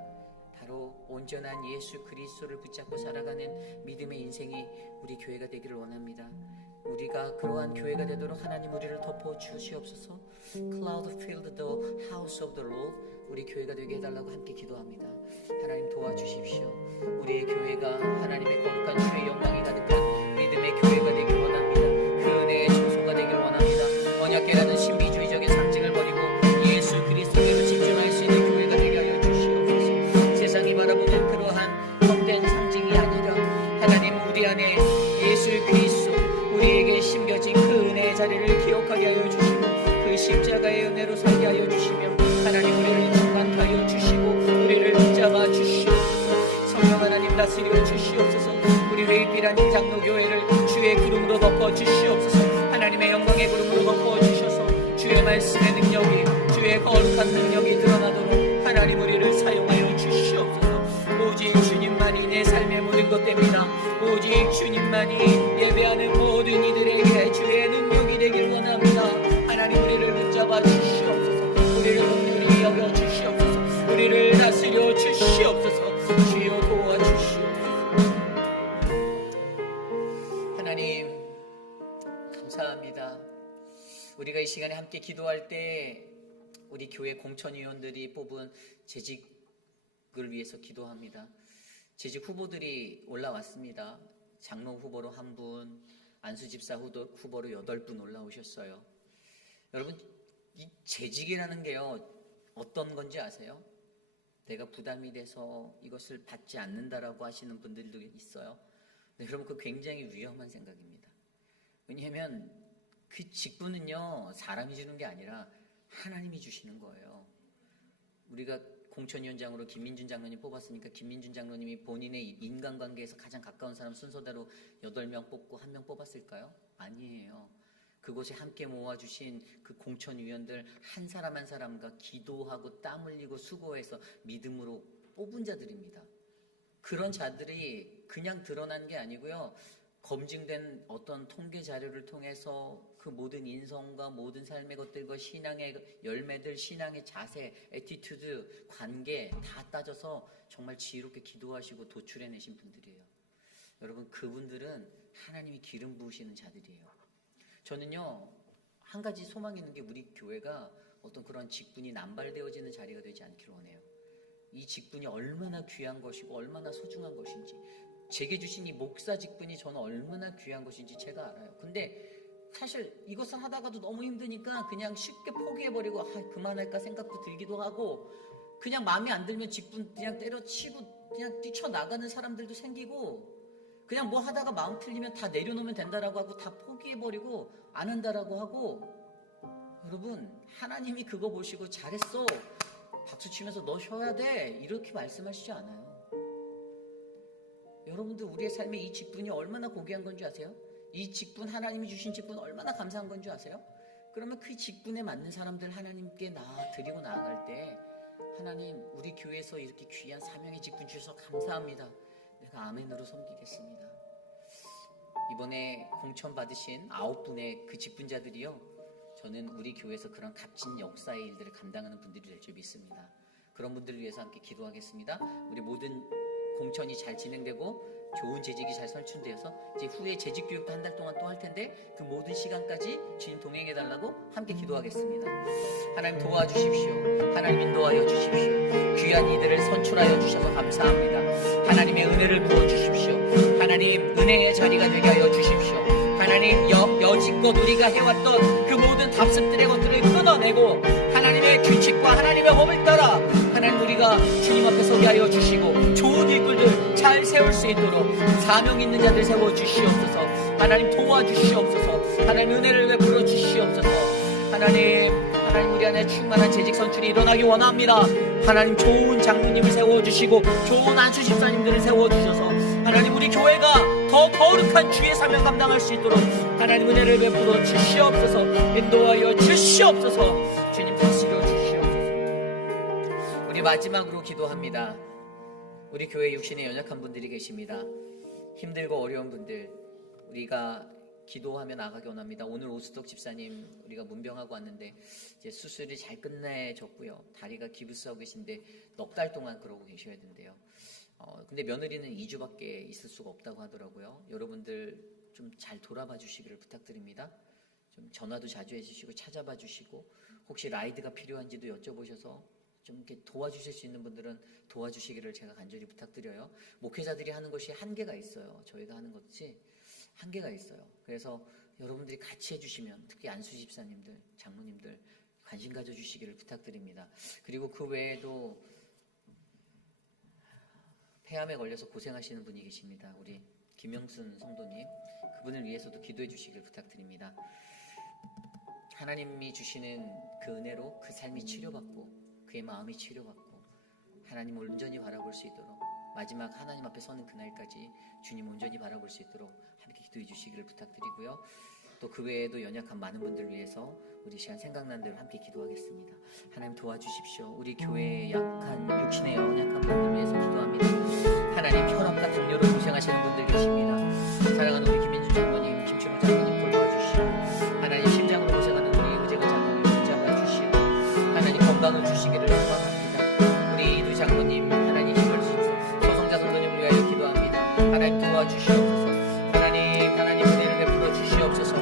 바로 온전한 예수 그리스도를 붙잡고 살아가는 믿음의 인생이 우리 교회가 되기를 원합니다. 우리가 그러한 교회가 되도록 하나님 우리를 덮어 주시옵소서. Cloud filled the house of the Lord. 우리 교회가 되게 해달라고 함께 기도합니다. 하나님 도와주십시오. 우리의 교회가 하나님의 거룩한 주의 영광이 가득한 믿음의 교회가 되길 원합니다. 그 은혜의 청소가 되길 원합니다. 언약궤라는 신비주의적인 상징을 버리고 예수 그리스도께로 집중할 수 있는 교회가 되게 하여 주시옵소서. 세상이 바라보는 그러한 헛된 상징이 아니라 하나님 우리 안에 예수 그리스도 우리에게 심겨진 그 은혜의 자리를 기억하게 하여 주시고 그 십자가의 은혜로 살게 하여 주시며 하나님 우리를 충만하여 주시고 우리를 붙잡아 주시옵소서. 성령 하나님 다스려 주시옵소서. 우리 회입비라는 장로교회를 주의 구름으로 덮어 주시옵소서. 하나님의 영광의 구름으로 덮어 주셔서 주의 말씀의 능력이 주의 거룩한 능력이 드러나도록 하나님 우리를 사용하여 주시옵소서. 오직 주님만이 내 삶의 모든 것 됩니다. 오직 주님만이 예배하는 모든 이들에게 주의 능력이 되길 원합니다. 하나님 우리를 붙잡아 주시옵소서. 우리를 긍휼히 여겨 주시옵소서. 우리를 다스려 주시옵소서. 주여 도와주시옵소서. 하나님 감사합니다. 우리가 이 시간에 함께 기도할 때 우리 교회 공천위원들이 뽑은 재직을 위해서 기도합니다. 재직 후보들이 올라왔습니다. 장로 후보로 1분, 안수집사 후보로 8분 올라오셨어요. 여러분, 이 재직이라는 게요, 어떤 건지 아세요? 내가 부담이 돼서 이것을 받지 않는다라고 하시는 분들도 있어요. 네, 그러면 그 굉장히 위험한 생각입니다. 왜냐하면 그 직분은요, 사람이 주는 게 아니라 하나님이 주시는 거예요. 우리가 공천위원장으로 김민준 장로님 뽑았으니까 김민준 장로님이 본인의 인간관계에서 가장 가까운 사람 순서대로 8명 뽑고 1명 뽑았을까요? 아니에요. 그곳에 함께 모아주신 그 공천위원들 한 사람 한 사람과 기도하고 땀 흘리고 수고해서 믿음으로 뽑은 자들입니다. 그런 자들이 그냥 드러난 게 아니고요, 검증된 어떤 통계 자료를 통해서 그 모든 인성과 모든 삶의 것들과 신앙의 열매들, 신앙의 자세, 애티튜드, 관계 다 따져서 정말 지혜롭게 기도하시고 도출해내신 분들이에요. 여러분, 그분들은 하나님이 기름 부으시는 자들이에요. 저는요, 한 가지 소망이 있는 게 우리 교회가 어떤 그런 직분이 남발되어지는 자리가 되지 않기를 원해요. 이 직분이 얼마나 귀한 것이고 얼마나 소중한 것인지, 제게 주신 이 목사 직분이 저는 얼마나 귀한 것인지 제가 알아요. 근데 사실 이것을 하다가도 너무 힘드니까 그냥 쉽게 포기해버리고 그만할까 생각도 들기도 하고, 그냥 마음에 안 들면 직분 그냥 때려치고 그냥 뛰쳐나가는 사람들도 생기고, 그냥 뭐 하다가 마음 틀리면 다 내려놓으면 된다라고 하고 다 포기해버리고 안 한다라고 하고, 여러분, 하나님이 그거 보시고 잘했어, 박수치면서 너 쉬어야 돼, 이렇게 말씀하시지 않아요. 여러분들, 우리의 삶에 이 직분이 얼마나 고귀한 건지 아세요? 이 직분, 하나님이 주신 직분 얼마나 감사한 건지 아세요? 그러면 그 직분에 맞는 사람들 하나님께 드리고 나아갈 때, 하나님, 우리 교회에서 이렇게 귀한 사명의 직분 주셔서 감사합니다, 내가 아멘으로 섬기겠습니다. 이번에 공천 받으신 9분의 그 직분자들이요, 저는 우리 교회에서 그런 값진 역사의 일들을 감당하는 분들이 될 줄 믿습니다. 그런 분들을 위해서 함께 기도하겠습니다. 우리 모든 공천이 잘 진행되고 좋은 재직이 잘 설춘되어서 이제 후에 재직 교육도 한 달 동안 또 할 텐데, 그 모든 시간까지 주님 동행해 달라고 함께 기도하겠습니다. 하나님 도와주십시오. 하나님 인도하여 주십시오. 귀한 이들을 선출하여 주셔서 감사합니다. 하나님의 은혜를 부어주십시오. 하나님, 은혜의 자리가 되게 하여 주십시오. 하나님, 여지껏 우리가 해왔던 그 모든 답습들의 것들을 끊어내고 하나님의 규칙과 하나님의 법을 따라 하나님, 우리가 주님 앞에 서게 하여 주시고 좋은 일꾼들 잘 세울 수 있도록 사명 있는 자들 세워주시옵소서. 하나님, 도와주시옵소서. 하나님, 은혜를 베풀어 주시옵소서. 하나님, 우리 안에 충만한 재직 선출이 일어나기 원합니다. 하나님, 좋은 장로님을 세워주시고 좋은 안수 집사님들을 세워주셔서 하나님, 우리 교회가 더 거룩한 주의 사명 감당할 수 있도록 하나님, 은혜를 베풀어 주시옵소서. 인도하여 주시옵소서. 주님, 다스려 주시옵소서. 우리 마지막으로 기도합니다. 우리 교회 육신에 연약한 분들이 계십니다. 힘들고 어려운 분들, 우리가 기도하며 나가기 원합니다. 오늘 오수덕 집사님, 우리가 문병하고 왔는데 이제 수술이 잘 끝내졌고요. 다리가 기부스하고 계신데 넉 달 동안 그러고 계셔야 된대요. 근데 며느리는 2주밖에 있을 수가 없다고 하더라고요. 여러분들 좀 잘 돌아봐 주시기를 부탁드립니다. 좀 전화도 자주 해주시고 찾아봐 주시고, 혹시 라이드가 필요한지도 여쭤보셔서 좀 이렇게 도와주실 수 있는 분들은 도와주시기를 제가 간절히 부탁드려요. 목회자들이 하는 것이 한계가 있어요. 저희가 하는 것이 한계가 있어요. 그래서 여러분들이 같이 해주시면, 특히 안수 집사님들, 장로님들 관심 가져주시기를 부탁드립니다. 그리고 그 외에도 폐암에 걸려서 고생하시는 분이 계십니다. 우리 김영순 성도님, 그분을 위해서도 기도해 주시기를 부탁드립니다. 하나님이 주시는 그 은혜로 그 삶이 치료받고 그의 마음이 치료받고 하나님을 온전히 바라볼 수 있도록, 마지막 하나님 앞에 서는 그날까지 주님 온전히 바라볼 수 있도록 함께 기도해 주시기를 부탁드리고요. 또 그 외에도 연약한 많은 분들을 위해서 우리 시간 생각난 대로 함께 기도하겠습니다. 하나님, 도와주십시오. 우리 교회의 약한 육신의 연약한 분들을 위해서 기도합니다. 하나님, 혈압과 당뇨로 고생하시는 분들 계십니다. 사랑하는 우리 김민준 장로님, 김춘호 장로님 돌봐주시고, 하나님, 심장으로 고생하는 우리 의재근 장로님 붙잡아 주시고, 하나님, 건강을 주시기를 소망합니다. 우리 이두 장로님, 하나님 힘을 주시옵소서. 소성자 성도님을 위하여 기도합니다. 하나님, 도와주시옵소서. 하나님 은혜를 베풀어 주시옵소서.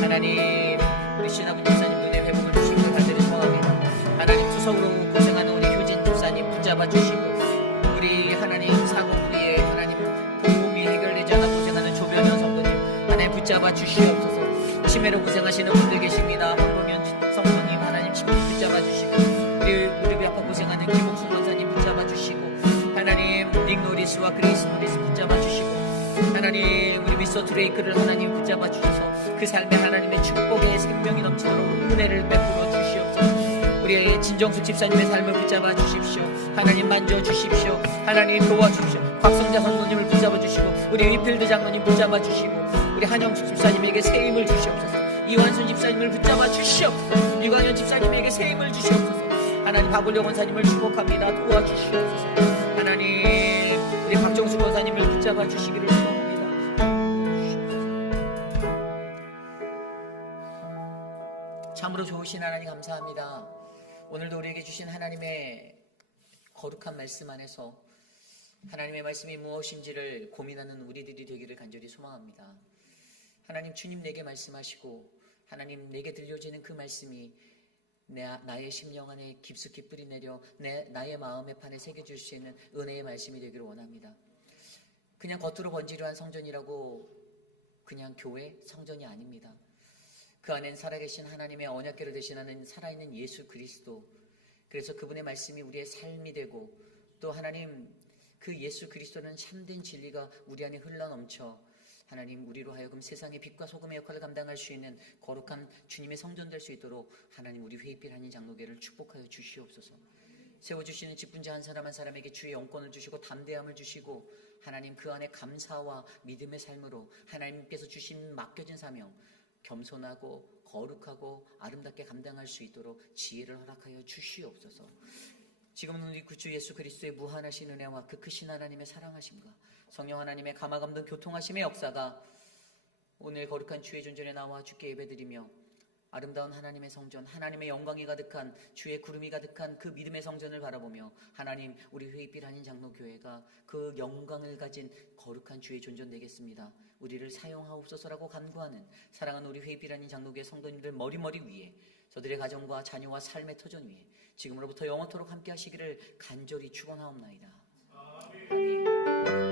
하나님, 우리 신아버지 집사님 눈의 회복을 주시기를 간절히 소망합니다. 하나님, 붙잡아 주시고, 우리 하나님 사고부리에 하나님 몸이 해결되지 않아 고생하는 조변현 성도님 하나님 붙잡아 주시옵소서. 치매로 고생하시는 분들 계십니다. 황봉현 성도님 하나님 치매 붙잡아 주시고, 우리 무릎이 아파 고생하는 김옥순 권사님 붙잡아 주시고, 하나님 닉 노리스와 그레이스 노리스 붙잡아 주시고, 하나님 우리 미스터 드레이크를 하나님 붙잡아 주셔서 그 삶에 하나님의 축복의 생명이 넘치도록 은혜를 베풀어 주시옵소서. 우리 진정수 집사님의 삶을 붙잡아 주십시오. 하나님 만져 주십시오. 하나님 도와주십시오. 곽성자 성도님을 붙잡아 주시고, 우리 위필드 장로님 붙잡아 주시고, 우리 한영숙 집사님에게 새 힘을 주시옵소서. 이완순 집사님을 붙잡아 주시옵소서. 이광현 집사님에게 새 힘을 주시옵소서. 하나님 박울영 원사님을 축복합니다. 도와주시옵소서. 하나님 우리 박정수 권사님을 붙잡아 주시기를 소망합니다. 참으로 좋으신 하나님 감사합니다. 오늘도 우리에게 주신 하나님의 거룩한 말씀 안에서 하나님의 말씀이 무엇인지를 고민하는 우리들이 되기를 간절히 소망합니다. 하나님 주님 내게 말씀하시고, 하나님 내게 들려지는 그 말씀이 나의 심령 안에 깊숙이 뿌리내려 나의 마음의 판에 새겨줄 수 있는 은혜의 말씀이 되기를 원합니다. 그냥 겉으로 번지르한 성전이라고 그냥 교회 성전이 아닙니다. 그 안엔 살아계신 하나님의 언약궤로 대신하는 살아있는 예수 그리스도, 그래서 그분의 말씀이 우리의 삶이 되고, 또 하나님 그 예수 그리스도는 참된 진리가 우리 안에 흘러넘쳐 하나님 우리로 하여금 세상의 빛과 소금의 역할을 감당할 수 있는 거룩한 주님의 성전 될 수 있도록 하나님 우리 회의필 한인 장로교회를 축복하여 주시옵소서. 세워주시는 직분자 한 사람 한 사람에게 주의 영권을 주시고 담대함을 주시고, 하나님 그 안에 감사와 믿음의 삶으로 하나님께서 주신 맡겨진 사명 겸손하고 거룩하고 아름답게 감당할 수 있도록 지혜를 허락하여 주시옵소서. 지금은 우리 구주 예수 그리스도의 무한하신 은혜와 그 크신 하나님의 사랑하심과 성령 하나님의 감화감동 교통하심의 역사가 오늘 거룩한 주의 존전에 나와 주께 예배드리며 아름다운 하나님의 성전, 하나님의 영광이 가득한 주의 구름이 가득한 그 믿음의 성전을 바라보며 하나님 우리 회의필 한인 장로교회가 그 영광을 가진 거룩한 주의 존전 되겠습니다. 우리를 사용하옵소서라고 간구하는 사랑하는 우리 회의필 한인 장로교회 성도님들 머리머리 위에, 저들의 가정과 자녀와 삶의 터전 위에 지금으로부터 영원토록 함께 하시기를 간절히 축원하옵나이다. 아멘.